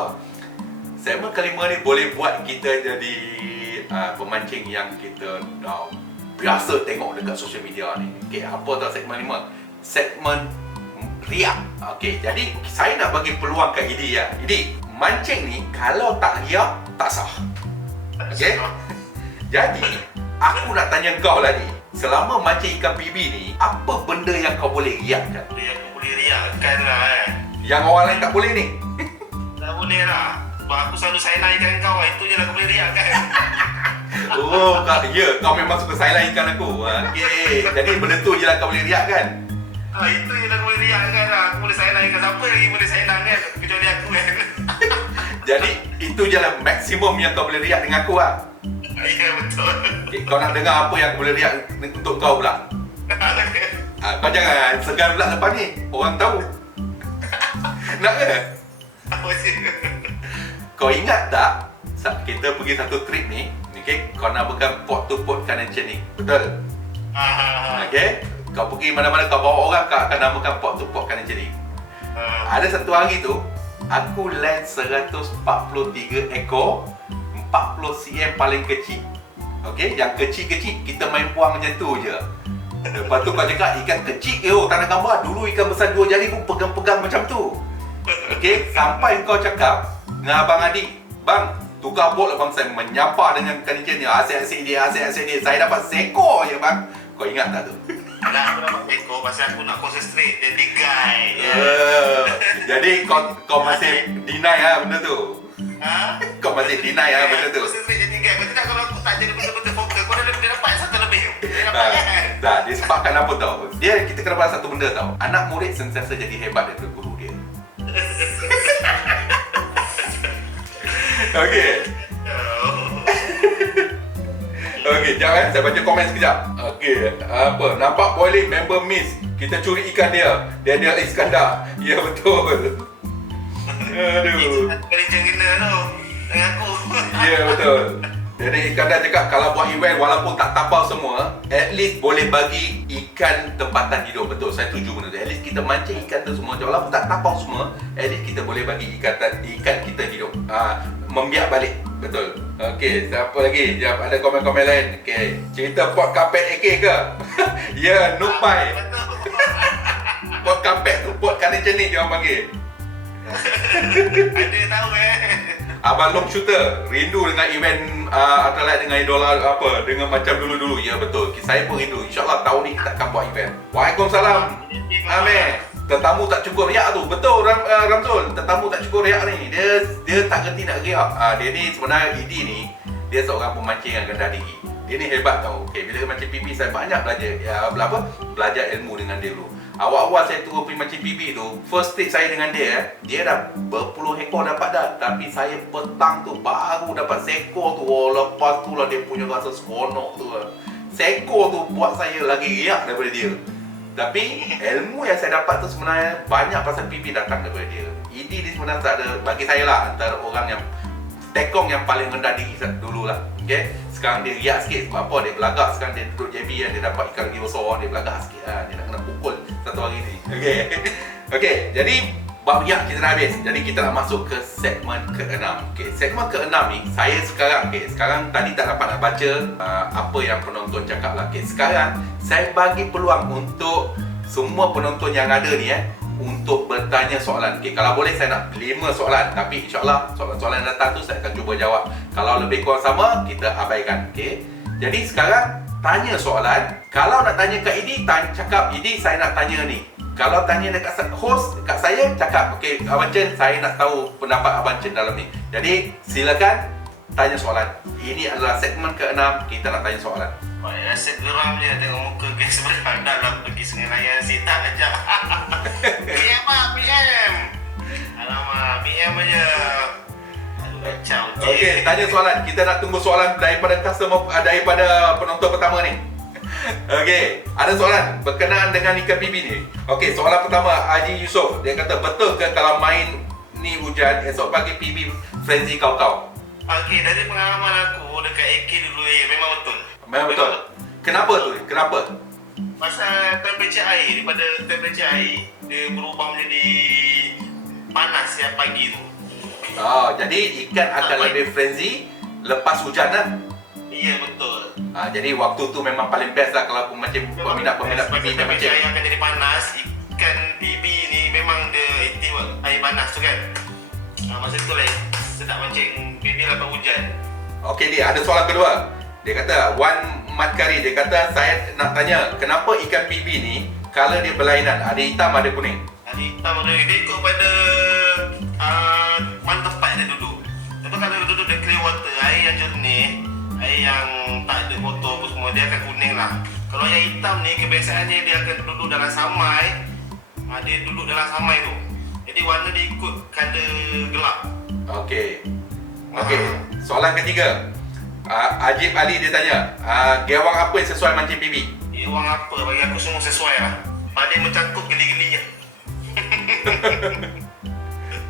Segmen kelima ni boleh buat kita jadi pemancing yang kita dah biasa tengok dekat social media ni. Okay, apa tau segmen lima? Segmen riak. Okay, jadi saya nak bagi peluang kat Idi ya. Idi, mancing ni kalau tak riak, tak sah. Okay? Jadi, aku nak tanya kau lah ni. Selama mancing ikan PB ni, apa benda yang kau boleh riakkan? Yang aku boleh riakkan lah Yang orang lain tak boleh ni? Tak boleh lah. Sebab aku selalu sideline kau. Itu je lah aku boleh riakkan. Oh, kau memang suka sideline-kan aku. Okay, jadi benda tu je lah kau boleh riakkan. Itu je lah aku boleh riakkan lah. Aku boleh sideline kan. Siapa lagi boleh sideline kan? Kecuali aku kan. Jadi, itu je lah maksimum yang kau boleh riak dengan aku lah. Ya, betul. Okay, kau nak dengar apa yang aku boleh riak untuk kau pula? Kau jangan segan pula lepas ni. Orang tahu. Nak ke? Apa sih? Kau ingat tak? Kita pergi satu trip ni, okay, kau nak pegang pot to pot ikan encik ni. Betul? Okay? Kau pergi mana-mana, kau bawa orang, kau akan namakan pot to pot ikan encik ni. Ada satu hari tu, aku land 143 ekor 40 cm paling kecil. Okay? Yang kecil-kecil, kita main buang macam tu je. Lepas tu kau cakap, ikan kecil tak nak gambar. Dulu ikan besar 2 jari pun pegang-pegang macam tu. Okay? Sampai kau cakap dengan Abang Adik, bang, tukar bot lah bang, saya menyapa dengan ikan encik ni. Asyik-asyik dia. Saya dapat seekor je bang. Kau ingat tak tu? Alah, aku dapat ekor pasal aku nak concentrate jadi guy. Jadi kau masih deny lah benda tu. Kau masih deny lah benda tu. Concentrate jadi guy. Betul tak kalau aku tak jadi betul-betul fokus, kau dah dapat satu lebih. Dia dapat kan? Tak, dia sebabkan apa tau? Kita kena faham satu benda tau. Anak murid sentiasa jadi hebat daripada guru dia. Okey. Okey, jangan saya baca komen sekejap. Okey, apa? Nampak boiling member miss. Kita curi ikan dia. Dia Iskandar. Ya betul. Aduh. Kali kena tu dengan aku. Ya betul. Jadi Iskandar cakap kalau buat event walaupun tak tapau semua, at least boleh bagi ikan tempatan hidup. Betul, saya setuju benda tu. At least kita mancing ikan tu semua. Walaupun tak tapau semua, at least kita boleh bagi ikan kita hidup. Membiak balik. Betul. Okey, siapa lagi? Jap, ada komen-komen lain. Okey, cerita pot kapet AK ke? Ya, nupai. Pot kapet tu, pot kanan cenik dia orang panggil. Ada tahu Abang long shooter, rindu dengan event Ultralight dengan idola apa, dengan macam dulu-dulu. Ya betul, saya pun rindu. InsyaAllah tahun ni kita akan buat event. Waalaikumsalam. Amin. Tetamu tak cukup riak tu. Betul Ramzul, tetamu tak cukup riak ni. Dia tak kerti nak riak. Dia ni sebenarnya Idi ni, dia seorang pemancing yang rendah tinggi. Dia ni hebat tau. Okay, bila mancing PB saya banyak belajar belajar ilmu dengan dia dulu. Awal-awal saya turun pergi mancing PB tu, first trip saya dengan dia, dia dah berpuluh ekor dapat dah. Tapi saya petang tu baru dapat seekor tu. Lepas tu lah dia punya rasa seronok tu lah. Seekor tu buat saya lagi riak daripada dia. Tapi ilmu yang saya dapat tu sebenarnya banyak pasal PB datang daripada dia. Idi ni sebenarnya tak ada, bagi saya lah, antara orang yang tekong yang paling rendah diri dulu lah. Okay? Sekarang dia riak sikit sebab apa? Dia belagak. Sekarang dia duduk JB kan, dia dapat ikan lagi besar, dia belagak sikit lah. Dia nak kena pukul satu hari ni. Okay. Okay, jadi bab riak kita dah habis. Jadi kita nak masuk ke segmen ke-6. Okay, segmen ke-6 ni saya sekarang tadi tak dapat nak baca apa yang penonton cakap lah. Okay, sekarang saya bagi peluang untuk semua penonton yang ada ni untuk bertanya soalan. Okay, kalau boleh saya nak 5 soalan, tapi insyaAllah soalan-soalan yang datang tu saya akan cuba jawab. Kalau lebih kurang sama, kita abaikan. Okay, jadi sekarang tanya soalan. Kalau nak tanya kat Idi, cakap Idi saya nak tanya ni. Kalau tanya dekat host, dekat saya, cakap okay, Abang Chen, saya nak tahu pendapat Abang Chen dalam ni. Jadi silakan tanya soalan. Ini adalah segmen ke-6, kita nak tanya soalan. Rasa geram je tengok muka guys sebelah dalam pergi Sungai Layan. Si tak ajak. PM lah, PM. Alamak, PM aja. Aduh, kacau. Okey, tanya soalan. Kita nak tunggu soalan daripada daripada penonton pertama ni. Okey, ada soalan berkenaan dengan ikan bibi ni. Okey, soalan pertama Haji Yusof. Dia kata, betul ke kalau main ni hujan, esok pagi PB frenzy kau-kau? Okey, dari pengalaman aku dekat AK dulu memang betul. Memang betul. Kenapa tu? Kenapa? Pasal temperature air, daripada temperature air dia berubah menjadi panas setiap pagi tu. Oh, jadi ikan akan lebih frenzy lepas hujan lah. Ya, betul. Jadi waktu tu memang paling best lah kalau macam peminat-peminat PB ni macam. Air akan jadi panas. Ikan PB ni memang dia aktif air panas tu kan. Masa tu lah sedap mancing PB lepas hujan. Okey dia, ada soalan kedua. Dia kata, Wan Matkari, dia kata saya nak tanya, kenapa ikan PB ni color dia berlainan? Ada hitam, ada kuning. Ada hitam, ada dia ikut pada mana tempat dia duduk. Tapi kalau dia duduk dia clear water, air yang jernih, air yang tak ada kotor apa semua, dia akan kuning lah. Kalau yang hitam ni, kebiasaannya dia akan duduk dalam samai. Dia duduk dalam samai tu. Jadi warna dia ikut color gelap. Okey. Okey, soalan ketiga. Ajib Ali dia tanya, gewang apa yang sesuai mancing PB? Gewang apa? Bagi aku semua sesuai lah. Paling mencangkup geli-gelinya.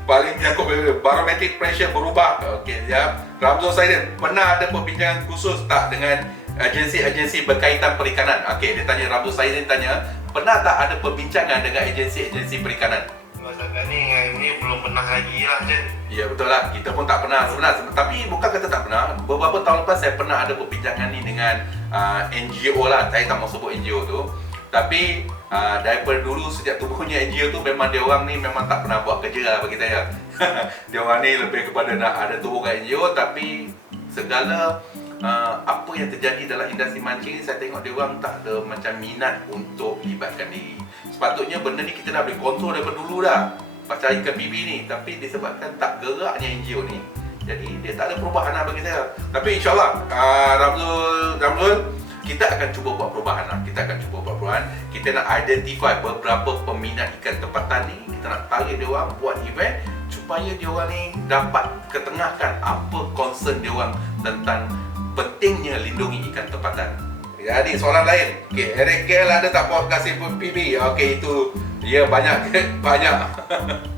Paling cakap barometric pressure berubah. Okey, ya. Ramzul Saidin, pernah ada perbincangan khusus tak dengan agensi-agensi berkaitan perikanan? Okey, dia tanya, Ramzul Saidin tanya, pernah tak ada perbincangan dengan agensi-agensi perikanan? Masalah ni belum pernah lagi lah, Jen. Ya betul lah, kita pun tak pernah sebenarnya. Tapi bukan kata tak pernah. Beberapa tahun lepas saya pernah ada perbincangan ni dengan NGO lah. Saya tak mau sebut NGO tu. Tapi daripada dulu sejak tubuhnya NGO tu memang dia orang ni memang tak pernah buat kerja lah bagi saya. Dia orang ni lebih kepada nak ada tubuh kat NGO, tapi segala apa yang terjadi dalam industri mancing ni, saya tengok dia orang tak ada macam minat untuk libatkan diri. Sepatutnya benda ni kita dah boleh kontrol daripada dulu dah pasal ikan PB ni, tapi disebabkan tak geraknya NGO ni, jadi dia tak ada perubahan lah bagi saya. Tapi insyaAllah Ramzul, kita akan cuba buat perubahan lah. Kita akan cuba buat perubahan. Kita nak identify beberapa peminat ikan tempatan ni. Kita nak tarik dia orang buat event supaya dia orang ni dapat ketengahkan apa concern dia orang tentang pentingnya lindungi ikan tempatan. Jadi soalan lain. Okey, Eric KL ada tak pot kasih PB? Okey, itu ya banyak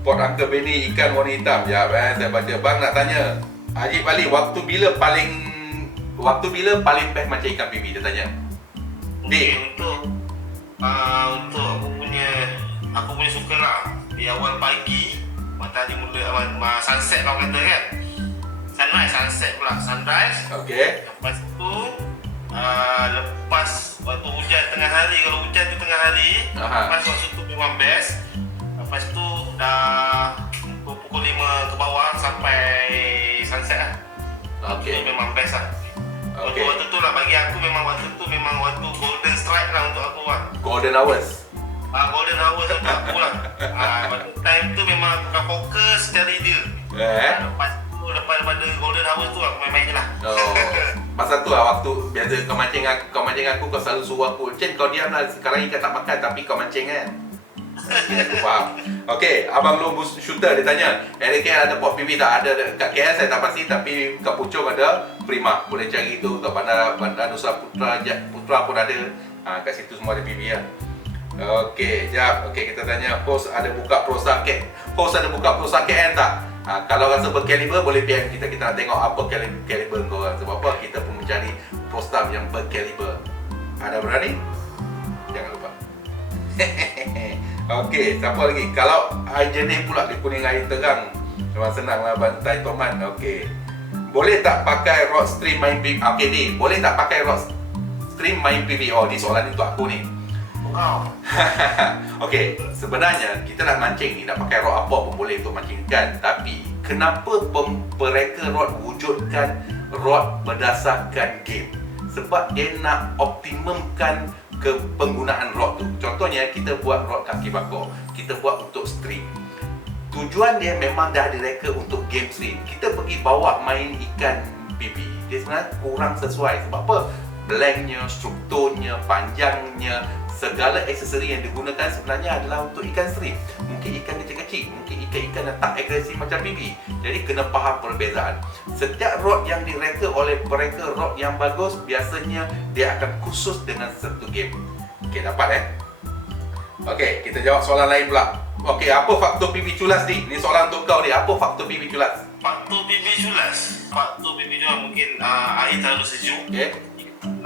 pot Uncle Benny ikan warna hitam. Ya, saya baca. Bang nak tanya, Ajib Ali, waktu bila paling best macam ikan PB, dia tanya. Untuk aku punya suka lah di awal pagi, matahari mula sunset lah kata kan. Sunset pula, sunrise. Okey. Lepas tu lepas waktu hujan tengah hari, kalau hujan tu tengah hari, lepas waktu tu memang best. Lepas tu dah pukul 5 ke bawah sampai sunset lah. Okey. Itu memang best lah. Okey. Waktu tu lah bagi aku memang waktu golden strike lah untuk aku lah. Golden hours. Golden hours untuk aku lah. Waktu time tu memang aku akan fokus cari dia. Lepas pada golden hours tu aku main-main je lah. Masa tu lah waktu biasa kau mancing aku, kau selalu suruh aku, Cen kau diam lah, sekarang ikan tak makan tapi kau mancing kan. Aku faham. Okey, Abang Lombu Shooter dia tanya, Eric ada pot PB tak? Ada kat KL saya tak pasti, tapi kat Puchong ada Prima. Boleh cari tu kat Bandar Nusa Putra pun ada. Kat situ semua ada PB lah. Okey, jap. Okey, kita tanya host ada buka prosa KL tak? Kalau rasa berkaliber boleh PM kita. Kita nak tengok apa kaliber korang. Sebab apa? Kita pun mencari pro staff yang berkaliber. Ada berani? Jangan lupa. Okey, siapa lagi? Kalau air jernih pula, dia kuning air terang, memang senang lah bantai Toman. Okey, boleh tak pakai rod stream main PV? Okey ni, boleh tak pakai rod stream main PV? Oh, ni soalan untuk aku ni. Wow. Okey, sebenarnya kita nak mancing ni, nak pakai rod apa pun boleh untuk mancing ikan. Tapi kenapa mereka rod wujudkan rod berdasarkan game? Sebab dia nak optimumkan ke penggunaan rod tu. Contohnya kita buat rod kaki bakar, kita buat untuk stream. Tujuan dia memang dah direka untuk game stream. Kita pergi bawa main ikan BB, dia sebenarnya kurang sesuai. Sebab apa? Blanknya, strukturnya, panjangnya, segala aksesori yang digunakan sebenarnya adalah untuk ikan stream. Mungkin ikan kecil-kecil, mungkin ikan-ikan yang tak agresif macam BB. Jadi kena faham perbezaan. Setiap rod yang direka oleh mereka rod yang bagus, biasanya dia akan khusus dengan satu game. Okey, dapat Okey, kita jawab soalan lain pula. Okey, apa faktor PB culas ni? Ni soalan untuk kau ni. Apa faktor PB culas? Faktor PB culas. Faktor PB culas mungkin air terlalu sejuk. Okey.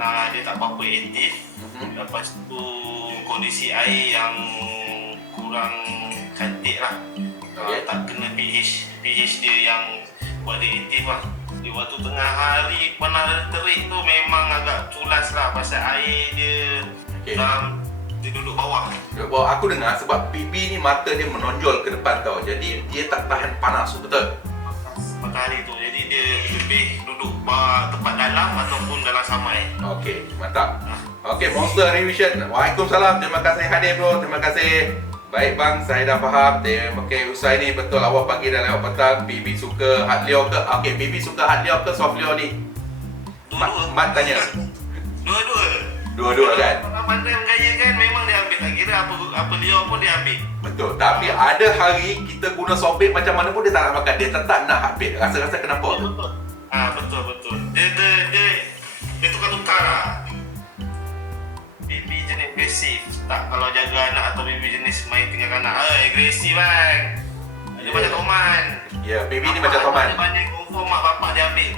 Dia tak apa-apa aktif. Lepas tu kondisi air yang kurang cantik lah. Okay. Tak kena pH dia yang buat dia aktif lah. Di waktu tengah hari panas terik tu memang agak culas lah. Pasal air dia Okay. dia duduk bawah. Aku dengar sebab PB ni mata dia menonjol ke depan tau. Jadi dia tak tahan panas, betul? Matahari tu. Jadi dia lebih duduk tempat dalam ataupun dalam samai. Okey, mantap. Okey, Monster Revision. Waalaikumsalam. Terima kasih hadir bro. Terima kasih. Baik bang, saya dah faham. Okey, usai ni betul awal pagi dan lewat petang. PB suka hard leo ke? Okey, PB suka hard leo ke soft leo ni? Mat tanya. Dua-dua. Dua-dua kan? Orang pandai bergaya kan memang dia ambil. Tak kira apa leo pun dia ambil. Betul. Tapi ada hari kita guna soft bait macam mana pun dia tak nak makan. Dia tetap nak hard bait. Rasa-rasa kenapa? Betul. Betul. Dia tukar-tukar lah. Baby jenis agresif. Tak kalau jaga anak atau baby jenis main tinggalkan anak. Agresif bang. Dia macam Toman. Ya, baby ni macam Toman. Dia banyak confirm mak bapak dia ambil.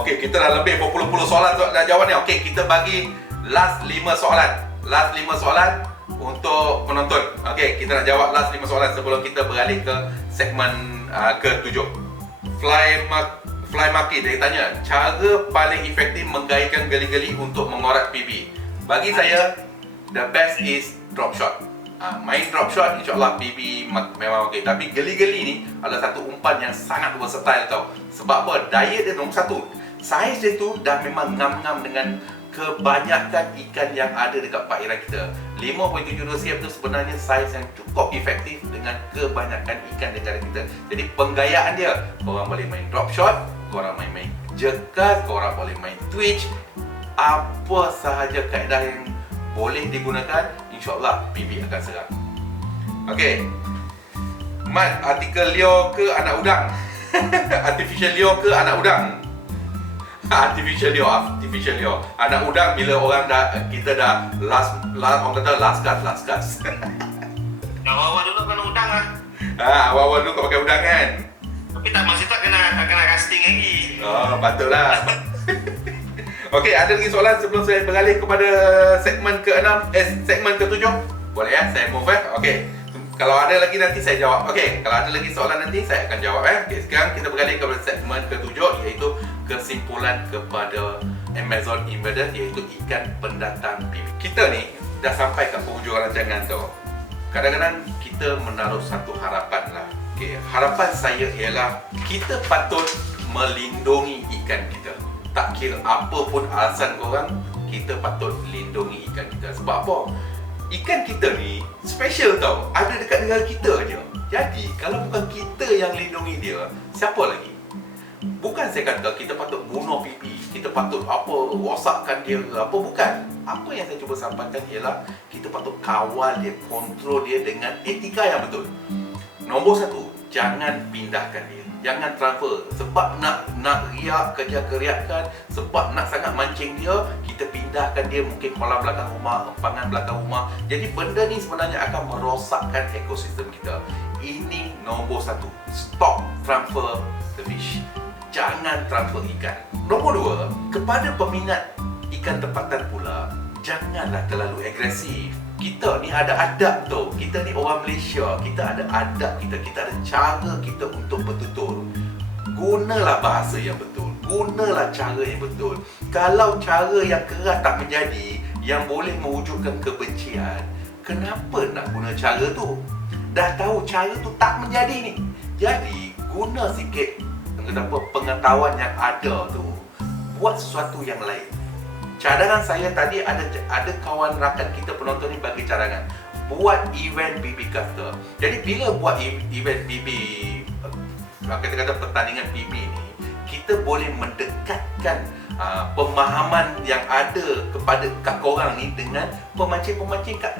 Okey, kita dah lebih berpuluh-puluh soalan dah jawab ni. Okey, kita bagi last 5 soalan. Last 5 soalan untuk penonton. Okey, kita nak jawab last 5 soalan sebelum kita beralih ke segmen ke-7. Fly Market dia tanya, cara paling efektif menggaikan geli-geli untuk mengorat PB. Bagi saya, the best is drop shot. Main drop shot, insyaAllah PB memang okey. Tapi geli-geli ni adalah satu umpan yang sangat versatile tau. Sebab apa? Daya dia nombor satu. Saiz dia tu dah memang ngam-ngam dengan kebanyakan ikan yang ada dekat perairan kita. 5.72 cm tu sebenarnya saiz yang cukup efektif dengan kebanyakan ikan negara kita. Jadi penggayaan dia, korang boleh main drop shot, korang main jerkas, korang boleh main twitch, apa sahaja kaedah yang boleh digunakan, insyaAllah PB akan serang. Okey, Mat, artikel leo ke anak udang? Artificial leo ke anak udang? Artificial leo. Anak udang bila orang kita dah orang kata last gas. Awal-awal dulu kena udang lah. Awal-awal dulu kau pakai udang kan? Tapi tak masih tak kena casting lagi. Oh, patutlah. Okey, ada lagi soalan sebelum saya beralih kepada segmen ke-6, segmen ke-7? Boleh ya, saya move Okey. Kalau ada lagi nanti saya jawab. Okey, kalau ada lagi soalan nanti saya akan jawab Okey, sekarang kita beralih kepada segmen ke-7 iaitu kesimpulan kepada Amazon Invader iaitu ikan pendatang PB. Kita ni dah sampai ke penghujung rancangan tu. Kadang-kadang kita menaruh satu harapan lah. Okey, harapan saya ialah kita patut melindungi ikan kita. Tak kira apa pun alasan korang, kita patut lindungi ikan kita. Sebab apa? Ikan kita ni special tau. Ada dekat negara kita je. Jadi kalau bukan kita yang lindungi dia, siapa lagi? Bukan saya kata kita patut bunuh PB, kita patut rosakkan dia ke apa, bukan. Apa yang saya cuba sampaikan ialah kita patut kawal dia, kontrol dia dengan etika yang betul. Nombor 1, jangan pindahkan dia. jangan transfer. Sebab nak riak, kerja keriakan, sebab nak sangat mancing dia, kita pindahkan dia mungkin kolam belakang rumah, empangan belakang rumah. Jadi benda ni sebenarnya akan merosakkan ekosistem kita. Ini nombor satu, stop transfer the fish. Jangan transfer ikan. Nombor dua, kepada peminat ikan tempatan pula, janganlah terlalu agresif. Kita ni ada adab tu. Kita ni orang Malaysia. Kita ada adab kita. Kita ada cara kita untuk bertutur. Gunalah bahasa yang betul. Gunalah cara yang betul. Kalau cara yang keras tak menjadi, yang boleh mewujudkan kebencian, kenapa nak guna cara tu? Dah tahu cara tu tak menjadi ni. Jadi, guna sikit pengetahuan yang ada tu. Buat sesuatu yang lain. Cadangan saya tadi ada kawan rakan kita penonton ni bagi cadangan. Buat event BB caster. Jadi bila buat event BB, kata-kata pertandingan BB ni, kita boleh mendekatkan pemahaman yang ada kepada korang ni dengan pemancing-pemancing kat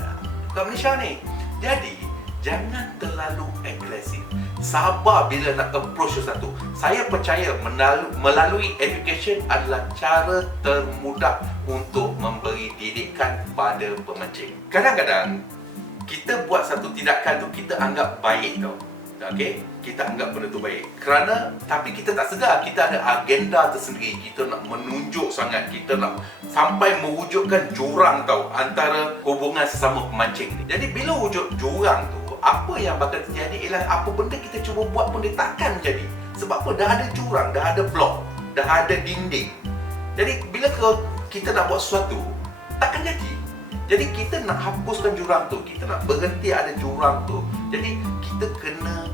Malaysia ni. Jadi jangan terlalu agresif. Sabar bila nak approach sesuatu. Saya percaya melalui education adalah cara termudah untuk memberi didikan pada pemancing. Kadang-kadang kita buat satu tindakan tu kita anggap baik tau. Okey, kita anggap benda tu baik. Tapi kita tak sedar kita ada agenda tersendiri. Kita nak menunjuk sangat, kita nak sampai mewujudkan jurang tau antara hubungan sesama pemancing ni. Jadi bila wujud jurang tu, apa yang bakal terjadi ialah apa benda kita cuba buat pun dia takkan menjadi. Sebab apa? Dah ada jurang, dah ada blok, dah ada dinding. Jadi bila kita nak buat sesuatu, takkan jadi. Jadi kita nak hapuskan jurang tu, kita nak berhenti ada jurang tu. Jadi kita kena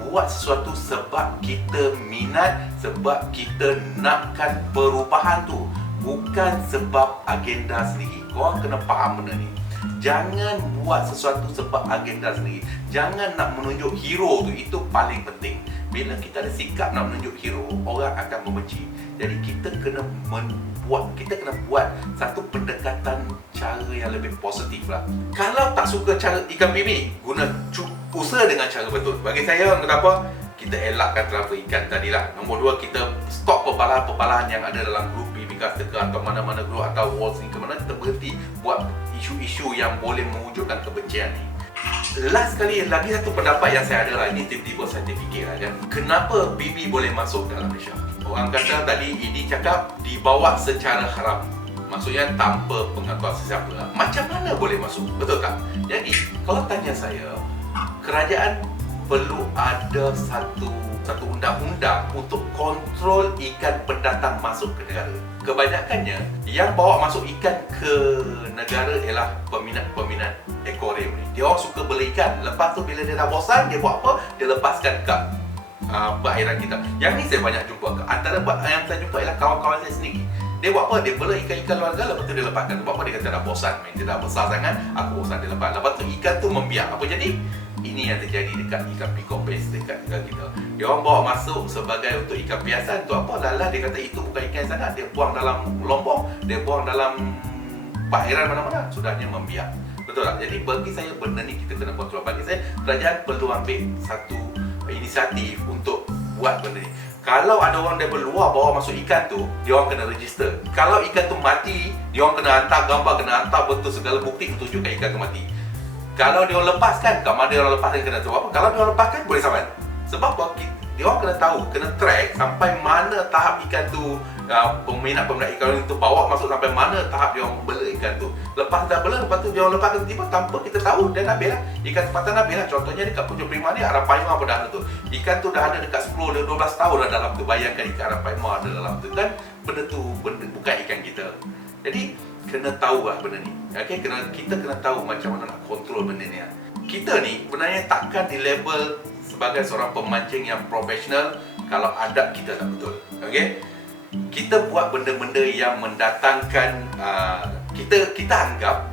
buat sesuatu sebab kita minat, sebab kita nakkan perubahan tu, bukan sebab agenda sendiri. Korang kena faham benda ni. Jangan buat sesuatu sebab agenda sendiri. Jangan nak menunjuk hero tu. Itu paling penting. Bila kita ada sikap nak menunjuk hero, orang akan membenci. Jadi kita kena buat satu pendekatan cara yang lebih positif lah. Kalau tak suka cara ikan bibi, usaha dengan cara betul. Bagi saya, kenapa? Kita elakkan transfer ikan tadi lah. Nombor dua, kita stop perbalahan-perbalahan yang ada dalam grup BB Caster atau mana-mana grup atau walls ni ke mana. Kita berhenti buat isu-isu yang boleh mewujudkan kebencian ni. Last sekali, lagi satu pendapat yang saya ada lah. Ini tiba-tiba saya terfikir lah kan. Kenapa BB boleh masuk dalam Malaysia? Orang kata tadi, ini cakap dibawa secara haram. Maksudnya tanpa pengakuan sesiapa lah. Macam mana boleh masuk? Betul tak? Jadi, kalau tanya saya, kerajaan perlu ada satu undang-undang untuk kontrol ikan pendatang masuk ke negara. Kebanyakannya yang bawa masuk ikan ke negara ialah peminat akuarium ni. Dia orang suka beli ikan. Lepas tu bila dia dah bosan, dia buat apa? Dia lepaskan ke perairan kita. Yang ni saya banyak jumpa. Antara yang saya jumpa ialah kawan-kawan saya sendiri. Dia buat apa? Dia bela ikan-ikan luar negara, lepas tu dia lepaskan. Sebab apa? Dia kata dah bosan. Dia dah besar sangat, aku bosan, dia lepas. Lepas tu ikan tu membiak. Apa jadi? Ini yang terjadi dekat ikan pikok base dekat negara kita. Dia orang bawa masuk sebagai untuk ikan piasan. Tu apa? Lala dia kata itu bukan ikan sangat. Dia buang dalam lombong, dia buang dalam perairan mana-mana. Sudahnya membiak. Betul tak? Jadi bagi saya benda ni kita kena kontrol. Bagi saya kerajaan perlu ambil satu inisiatif untuk buat benda ni. Kalau ada orang daripada luar bawa masuk ikan tu, dia orang kena register. Kalau ikan tu mati, dia orang kena hantar gambar, kena hantar betul segala bukti untuk tunjukkan ikan tu mati. Kalau dia orang lepaskan, kat mana dia orang lepaskan kena tahu apa. Kalau dia orang lepaskan, boleh saman. Sebab apa? Dia orang kena tahu, kena track sampai mana tahap ikan tu, peminat ikan itu bawa masuk sampai mana tahap dia orang bela ikan tu. Lepas dah bela, lepas tu dia orang lepaskan tiba tanpa kita tahu, dia nak bela. Ikan tempatan nak bela. Contohnya dekat Puncak Prima ni, Arapaima pun dah ada tu. Ikan tu dah ada dekat 10-12 tahun dah dalam tu. Bayangkan ikan Arapaima ada dalam tu. Kan benda tu bukan ikan kita. Jadi kena tahu lah benda ni. Okay? Kita kena tahu macam mana nak kontrol benda ni. Kita ni sebenarnya takkan di label sebagai seorang pemancing yang profesional kalau adab kita tak betul. Okay? Kita buat benda-benda yang mendatangkan kita anggap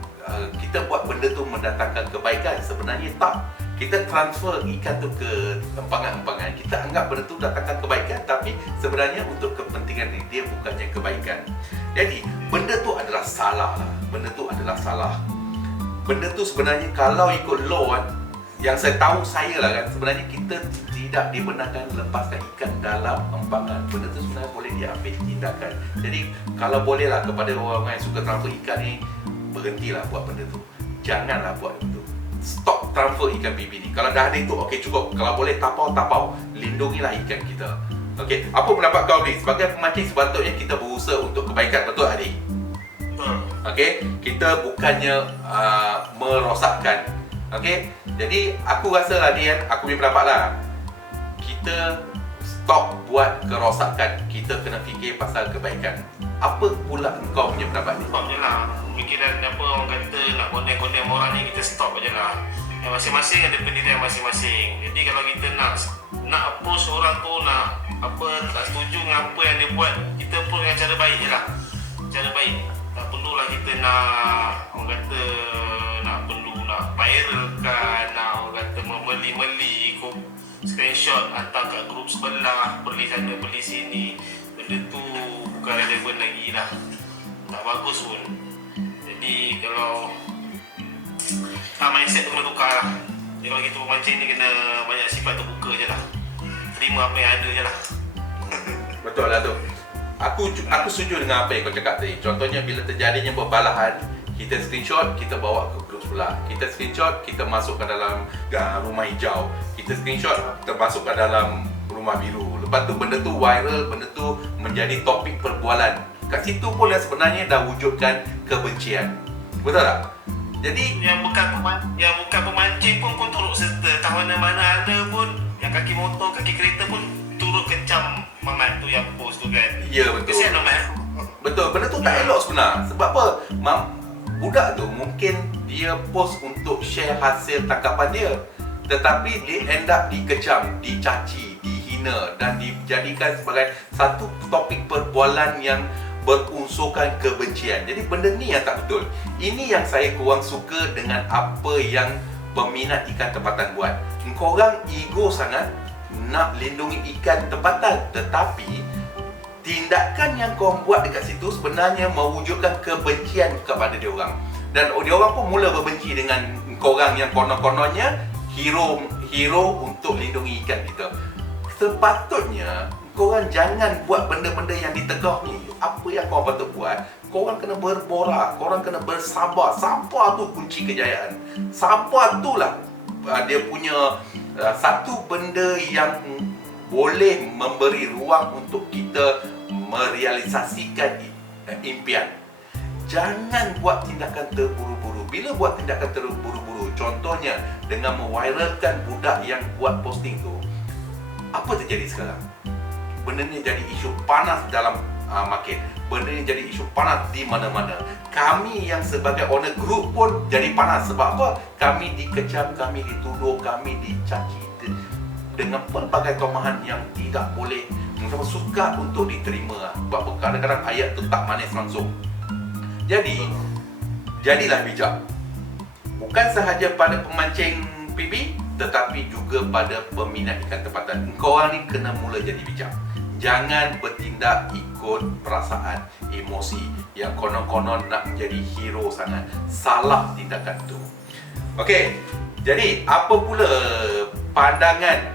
kita buat benda tu mendatangkan kebaikan. Sebenarnya tak. Kita transfer ikan tu ke empangan-empangan. Kita anggap benda tu datangkan kebaikan, tapi sebenarnya untuk kepentingan dia bukannya kebaikan. Jadi benda tu adalah salah lah. Benda tu adalah salah. Benda tu sebenarnya kalau ikut law kan, yang saya tahu saya lah kan, sebenarnya kita tidak dibenarkan lepaskan ikan dalam empangan. Benda tu sebenarnya boleh diambil tindakan. Jadi kalau boleh lah kepada orang yang suka transfer ikan ni, berhentilah buat benda tu. Janganlah buat benda tu. Stop transfer ikan bibi ni. Kalau dah ada itu, okey cukup. Kalau boleh tapau. Lindungilah ikan kita. Okey, apa pendapat kau ni? Sebagai pemancing sepatutnya kita berusaha untuk kebaikan, betul Adi? Betul. Okey, kita bukannya merosakkan. Okey, jadi aku rasa lah ni kan, aku punya pendapat lah, kita stop buat kerosakan. Kita kena fikir pasal kebaikan. Apa pula engkau punya pendapat ni? Stop je lah. Pemikiran apa orang kata nak condemn orang ni, kita stop je lah. Yang masing-masing ada pendirian masing-masing. Jadi kalau kita nak approach orang tu, nak apa, tak setuju dengan apa yang dia buat, kita approach dengan cara baik je lah. Cara baik. Tak perlulah kita nak, orang kata, nak viralkan, nak orang kata membeli ikut screenshot, hantar kat grup sebelah, beli sana beli sini. Benda tu bukan relevan lagi lah, tak bagus pun. Jadi kalau mindset tu kena tukar lah. Jadi kalau kita pemancing ni kena banyak sifat terbuka je lah, terima apa yang ada je lah. Betul lah tu. Aku setuju dengan apa yang kau cakap tadi. Contohnya bila terjadinya perbalahan, kita screenshot, kita bawa ke grup sebelah. Kita screenshot, kita masuk ke dalam rumah hijau. Kita screenshot, kita masuk ke dalam rumah biru. Lepas tu benda tu viral, benda tu menjadi topik perbualan. Kat situ pun yang sebenarnya dah wujudkan kebencian. Betul tak? Jadi yang bukan pemancing pun turut serta. Tak mana-mana ada pun yang kaki motor, kaki kereta pun turut kecam mamat tu yang post tu kan. ya betul. Kesian mamat. Betul, benda tu tak elok sebenar. Sebab apa? Budak tu mungkin dia post untuk share hasil tangkapan dia, tetapi dia end up dikecam, dicaci, dihina dan dijadikan sebagai satu topik perbualan yang berunsurkan kebencian. Jadi benda ni yang tak betul. Ini yang saya kurang suka dengan apa yang peminat ikan tempatan buat. Engkau orang ego sangat nak lindungi ikan tempatan, tetapi tindakan yang kau buat dekat situ sebenarnya mewujudkan kebencian kepada dia orang. Dan dia orang pun mula berbenci dengan kau orang yang konon-kononnya hero untuk lindungi ikan kita. Sepatutnya kau orang jangan buat benda-benda yang ditegah ni. Apa yang kau patut buat? Kau orang kena berborak, kau orang kena bersabar. Sabar tu kunci kejayaan. Sabar itulah dia punya satu benda yang boleh memberi ruang untuk kita merealisasikan impian. Jangan buat tindakan terburu-buru. Bila buat tindakan terburu-buru, contohnya dengan mewiralkan budak yang buat posting tu, apa terjadi sekarang? Benda ni jadi isu panas dalam market. Benda ni jadi isu panas di mana-mana. Kami yang sebagai owner group pun jadi panas. Sebab apa? Kami dikecam, kami dituduh, kami dicaci dengan pelbagai kelemahan yang tidak boleh, sukar untuk diterima. Sebab kadang-kadang ayat tu tak manis langsung. Jadi, jadilah bijak. Bukan sahaja pada pemancing PB, tetapi juga pada peminat ikan tempatan. Engkau orang ni kena mula jadi bijak. Jangan bertindak ikut perasaan, emosi yang konon-konon nak menjadi hero sangat. Salah tindakan tu. Okey, jadi apa pula pandangan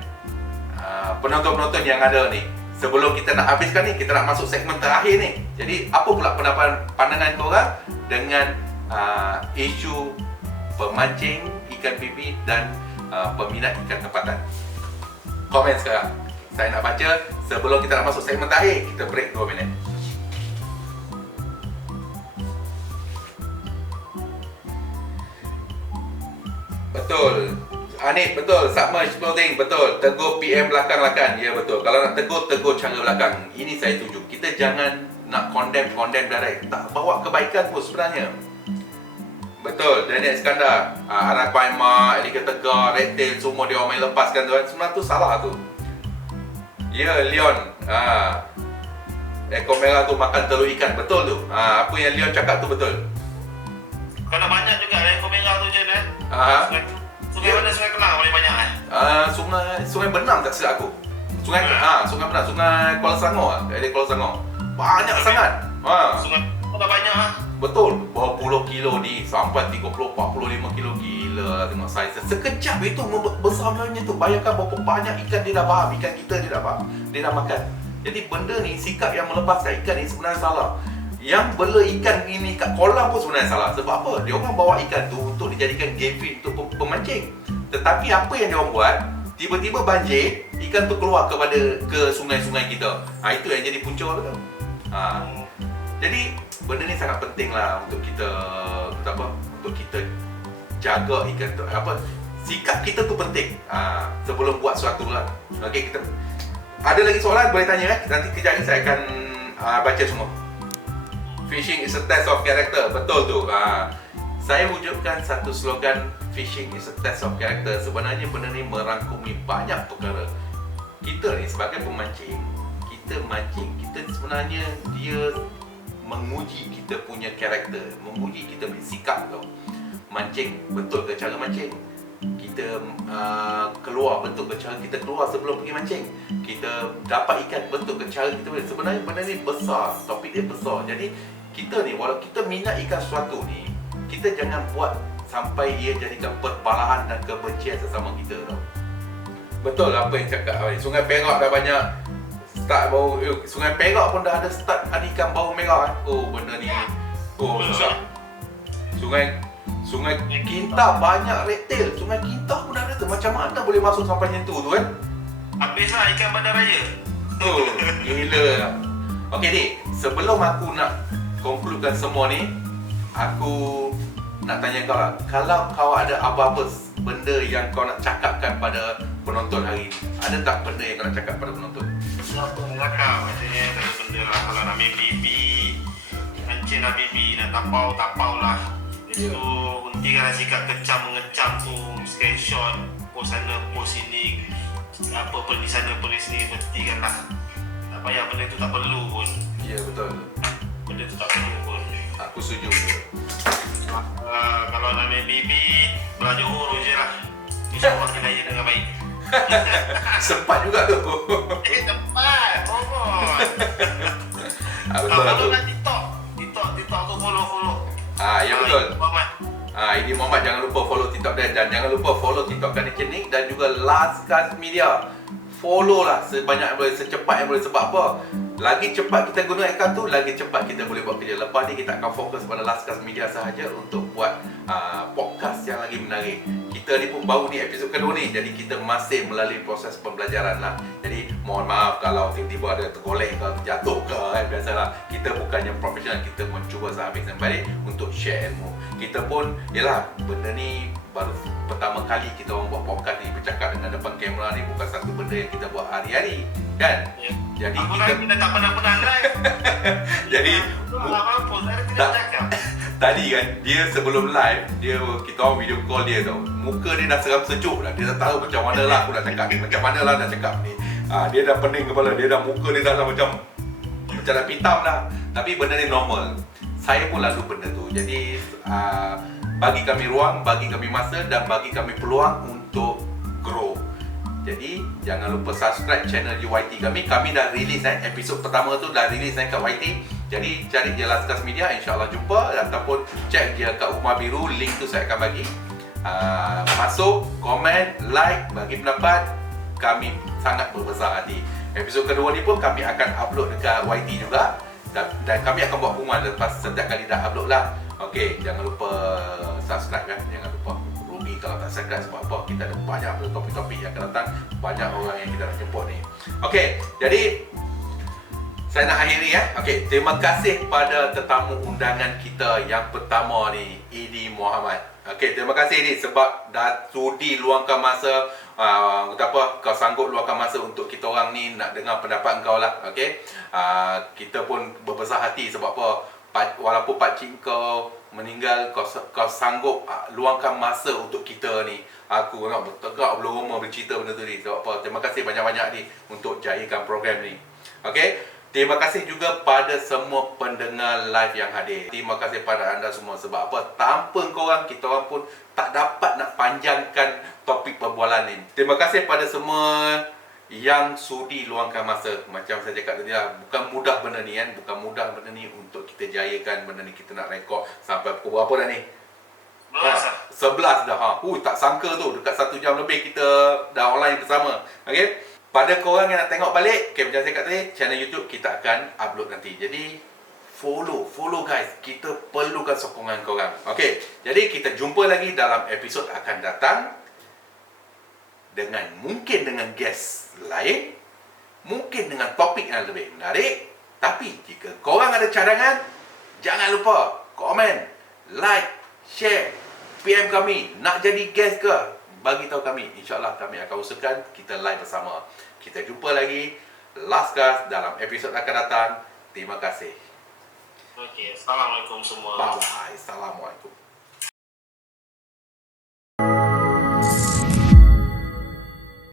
penonton-penonton yang ada ni? Sebelum kita nak habiskan ni, kita nak masuk segmen terakhir ni. Jadi apa pula pandangan korang dengan isu pemancing ikan pipi dan peminat ikan tempatan? Komen sekarang. Saya nak baca sebelum kita nak masuk segmen terakhir. Kita break 2 minit. Betul. Anip, betul. Submerge clothing, betul. Tegur PM belakang-belakang. Ya, betul. Kalau nak tegur cara belakang. Ini saya setuju. Kita jangan nak condemn direct. Tak bawa kebaikan pun sebenarnya. Betul. Daniel Iskandar, Arapaima, Elika Tegar, Red Tail, semua dia orang main lepaskan tu. Sebenarnya tu salah tu. Ya, Leon. Ekor merah tu makan telur ikan. Betul tu. Apa yang Leon cakap tu betul. Kalau banyak juga ekor merah tu je kan. Sungai mana, Sungai Kelang paling banyak Sungai Benam tak silap aku. Sungai Benam, Sungai Kuala Selangor. Dari Kuala Selangor. Banyak sangat. Sungai dah banyak Betul, bawa puluh kilo ni sampai 30, 45 kilo. Gila tengok saiz. Sekejap itu besarnya tu. Bayangkan berapa banyak ikan dia dah faham. Ikan kita dia dah faham. Dia dah makan. Jadi benda ni, sikap yang melepaskan ikan ni sebenarnya salah. Yang bela ikan ini kat kolam pun sebenarnya salah. Sebab apa? Dia orang bawa ikan tu untuk dijadikan game feed untuk pemancing. Tetapi apa yang dia orang buat, tiba-tiba banjir, ikan tu keluar ke sungai-sungai kita. Itu yang jadi punca tu. Jadi benda ni sangat penting lah untuk kita untuk kita jaga ikan tu. Sikap kita tu penting sebelum buat sesuatu lah. Okey, kita ada lagi soalan boleh tanya nanti kejap ni saya akan baca semua. Fishing is a test of character. Betul tu. Saya wujudkan satu slogan, fishing is a test of character. Sebenarnya benda ni merangkumi banyak perkara. Kita ni sebagai pemancing, kita mancing, kita sebenarnya dia menguji kita punya karakter, menguji kita punya sikap tau. Mancing, betul ke cara mancing? Kita keluar, betul ke cara kita keluar sebelum pergi mancing? Kita dapat ikan, betul ke cara kita? Sebenarnya benda ni besar, topik dia besar. Jadi kita ni, walau kita minat ikan sesuatu ni, kita jangan buat sampai ia jadikan perbalahan dan kebencian sesama kita tau. Betul apa yang cakap Sungai Perak dah banyak start bau, Sungai Perak pun dah ada start ada ikan bau merah. Benda ni susah. Sungai Kinta banyak reptil. Sungai Kinta pun dah ada tu. Macam mana boleh masuk sampai macam tu kan? Habislah ikan bandaraya. Gila. Okey Dik, sebelum aku nak concludekan semua ni, aku nak tanya kau lah. Kalau kau ada apa-apa benda yang kau nak cakapkan pada penonton hari ni, ada tak benda yang kau nak cakap pada penonton? Apa nak cakap? Maksudnya tak ada benda lah. Kalau nak main bibi, mancing lah bibi, nak tapau lah. Lepas tu hentikanlah sikap kecam mengecam tu, screenshot, post sana, post sini, apa pergi sana, pergi sini, hentikanlah. Tak payah, benda tu tak perlu pun. Ya betul. Benda tu tak perlu pun. Aku setuju. Kalau nak main bibi, belajar huruf je lah. InsyaAllah kita layan dengan baik. Sempat juga tu. Tempat, boros. Betul Follow tu. lah TikTok tu follow. Ya betul. Muhammad. Ini Muhammad, jangan lupa follow TikTok dia dan jangan lupa follow TikTok Carnation Nick dan juga Last Cast Media. Follow lah sebanyak yang boleh, secepat yang boleh. Sebab apa? Lagi cepat kita guna akaun tu, lagi cepat kita boleh buat kerja. Lepas ni kita akan fokus pada Last Cast Media sahaja untuk buat podcast yang lagi menarik. Kita ni pun baru ni episod kedua ni, jadi kita masih melalui proses pembelajaran lah. Jadi mohon maaf kalau tiba-tiba ada tergolek ke, terjatuh ke kan. Biasalah, kita bukannya profesional, kita mencuba sehabis dan baik untuk share ilmu. Kita pun, yalah, benda ni baru pertama kali kita orang buat podcast ni, bercakap dengan depan kamera ni bukan satu benda yang kita buat hari-hari kan. Jadi Aku kita tak pernah live. jadi Apa saya tidak cakap. tadi kan dia sebelum live kita orang video call dia tau. Muka dia dah seram sejuk dah. Dia dah tahu macam mana lah aku nak cakap ni, macam mana lah nak cakap ni. Dia dah pening kepala, dia dah muka dia dah macam nak pitam dah. Tapi benda ni normal. Saya pun lalu benda tu. Jadi bagi kami ruang, bagi kami masa dan bagi kami peluang untuk grow. Jadi jangan lupa subscribe channel UYT kami. Kami dah release episod pertama tu dah release kat YT. Jadi cari je Last Cast Media, insya-Allah jumpa, ataupun check je kat Rumah Biru, link tu saya akan bagi. Masuk, komen, like, bagi pendapat. Kami sangat berbesar hati. Episod kedua ni pun kami akan upload dekat YT juga, dan kami akan buat pengumuman lepas setiap kali dah upload lah. Okey, jangan lupa subscribe kan, jangan lupa. Rugi kalau tak subscribe, sebab apa? Kita ada banyak topik-topik yang akan datang, banyak orang yang kita nak jemput ni. Okey, jadi saya nak akhiri ya. Okey, terima kasih pada tetamu undangan kita yang pertama ni, Idi Muhammad. Okey, terima kasih Idi sebab dah sudi luangkan masa. Kau sanggup luangkan masa untuk kita orang ni nak dengar pendapat kau lah. Okey, kita pun berbesar hati sebab apa? Walaupun pakcik kau meninggal, kau sanggup luangkan masa untuk kita ni. Aku nak bertegak belum rumah bercerita benda tu ni. Sebab apa? Terima kasih banyak-banyak ni untuk jayakan program ni. Okey, terima kasih juga pada semua pendengar live yang hadir. Terima kasih pada anda semua. Sebab apa? Tanpa korang, kita orang pun tak dapat nak panjangkan topik perbualan ni. Terima kasih pada semua yang sudi luangkan masa. Macam saya cakap tadi lah, bukan mudah benda ni kan, bukan mudah benda ni untuk kita jayakan benda ni. Kita nak rekod sampai pukul berapa dah ni? Belas lah. 11 dah. Tak sangka tu, dekat 1 jam lebih kita dah online bersama. Okey. Pada korang yang nak tengok balik, macam saya cakap tadi, channel YouTube kita akan upload nanti. Jadi follow guys. Kita perlukan sokongan korang. Okey. Jadi kita jumpa lagi dalam episod akan datang mungkin dengan guest lain, mungkin dengan topik yang lebih menarik. Tapi jika korang ada cadangan, jangan lupa komen, like, share, PM kami. Nak jadi guest ke? Bagi tahu kami. InsyaAllah kami akan usahakan kita live bersama. Kita jumpa lagi Lastcast dalam episod akan datang. Terima kasih. Okey, Assalamualaikum semua. Bye. Assalamualaikum.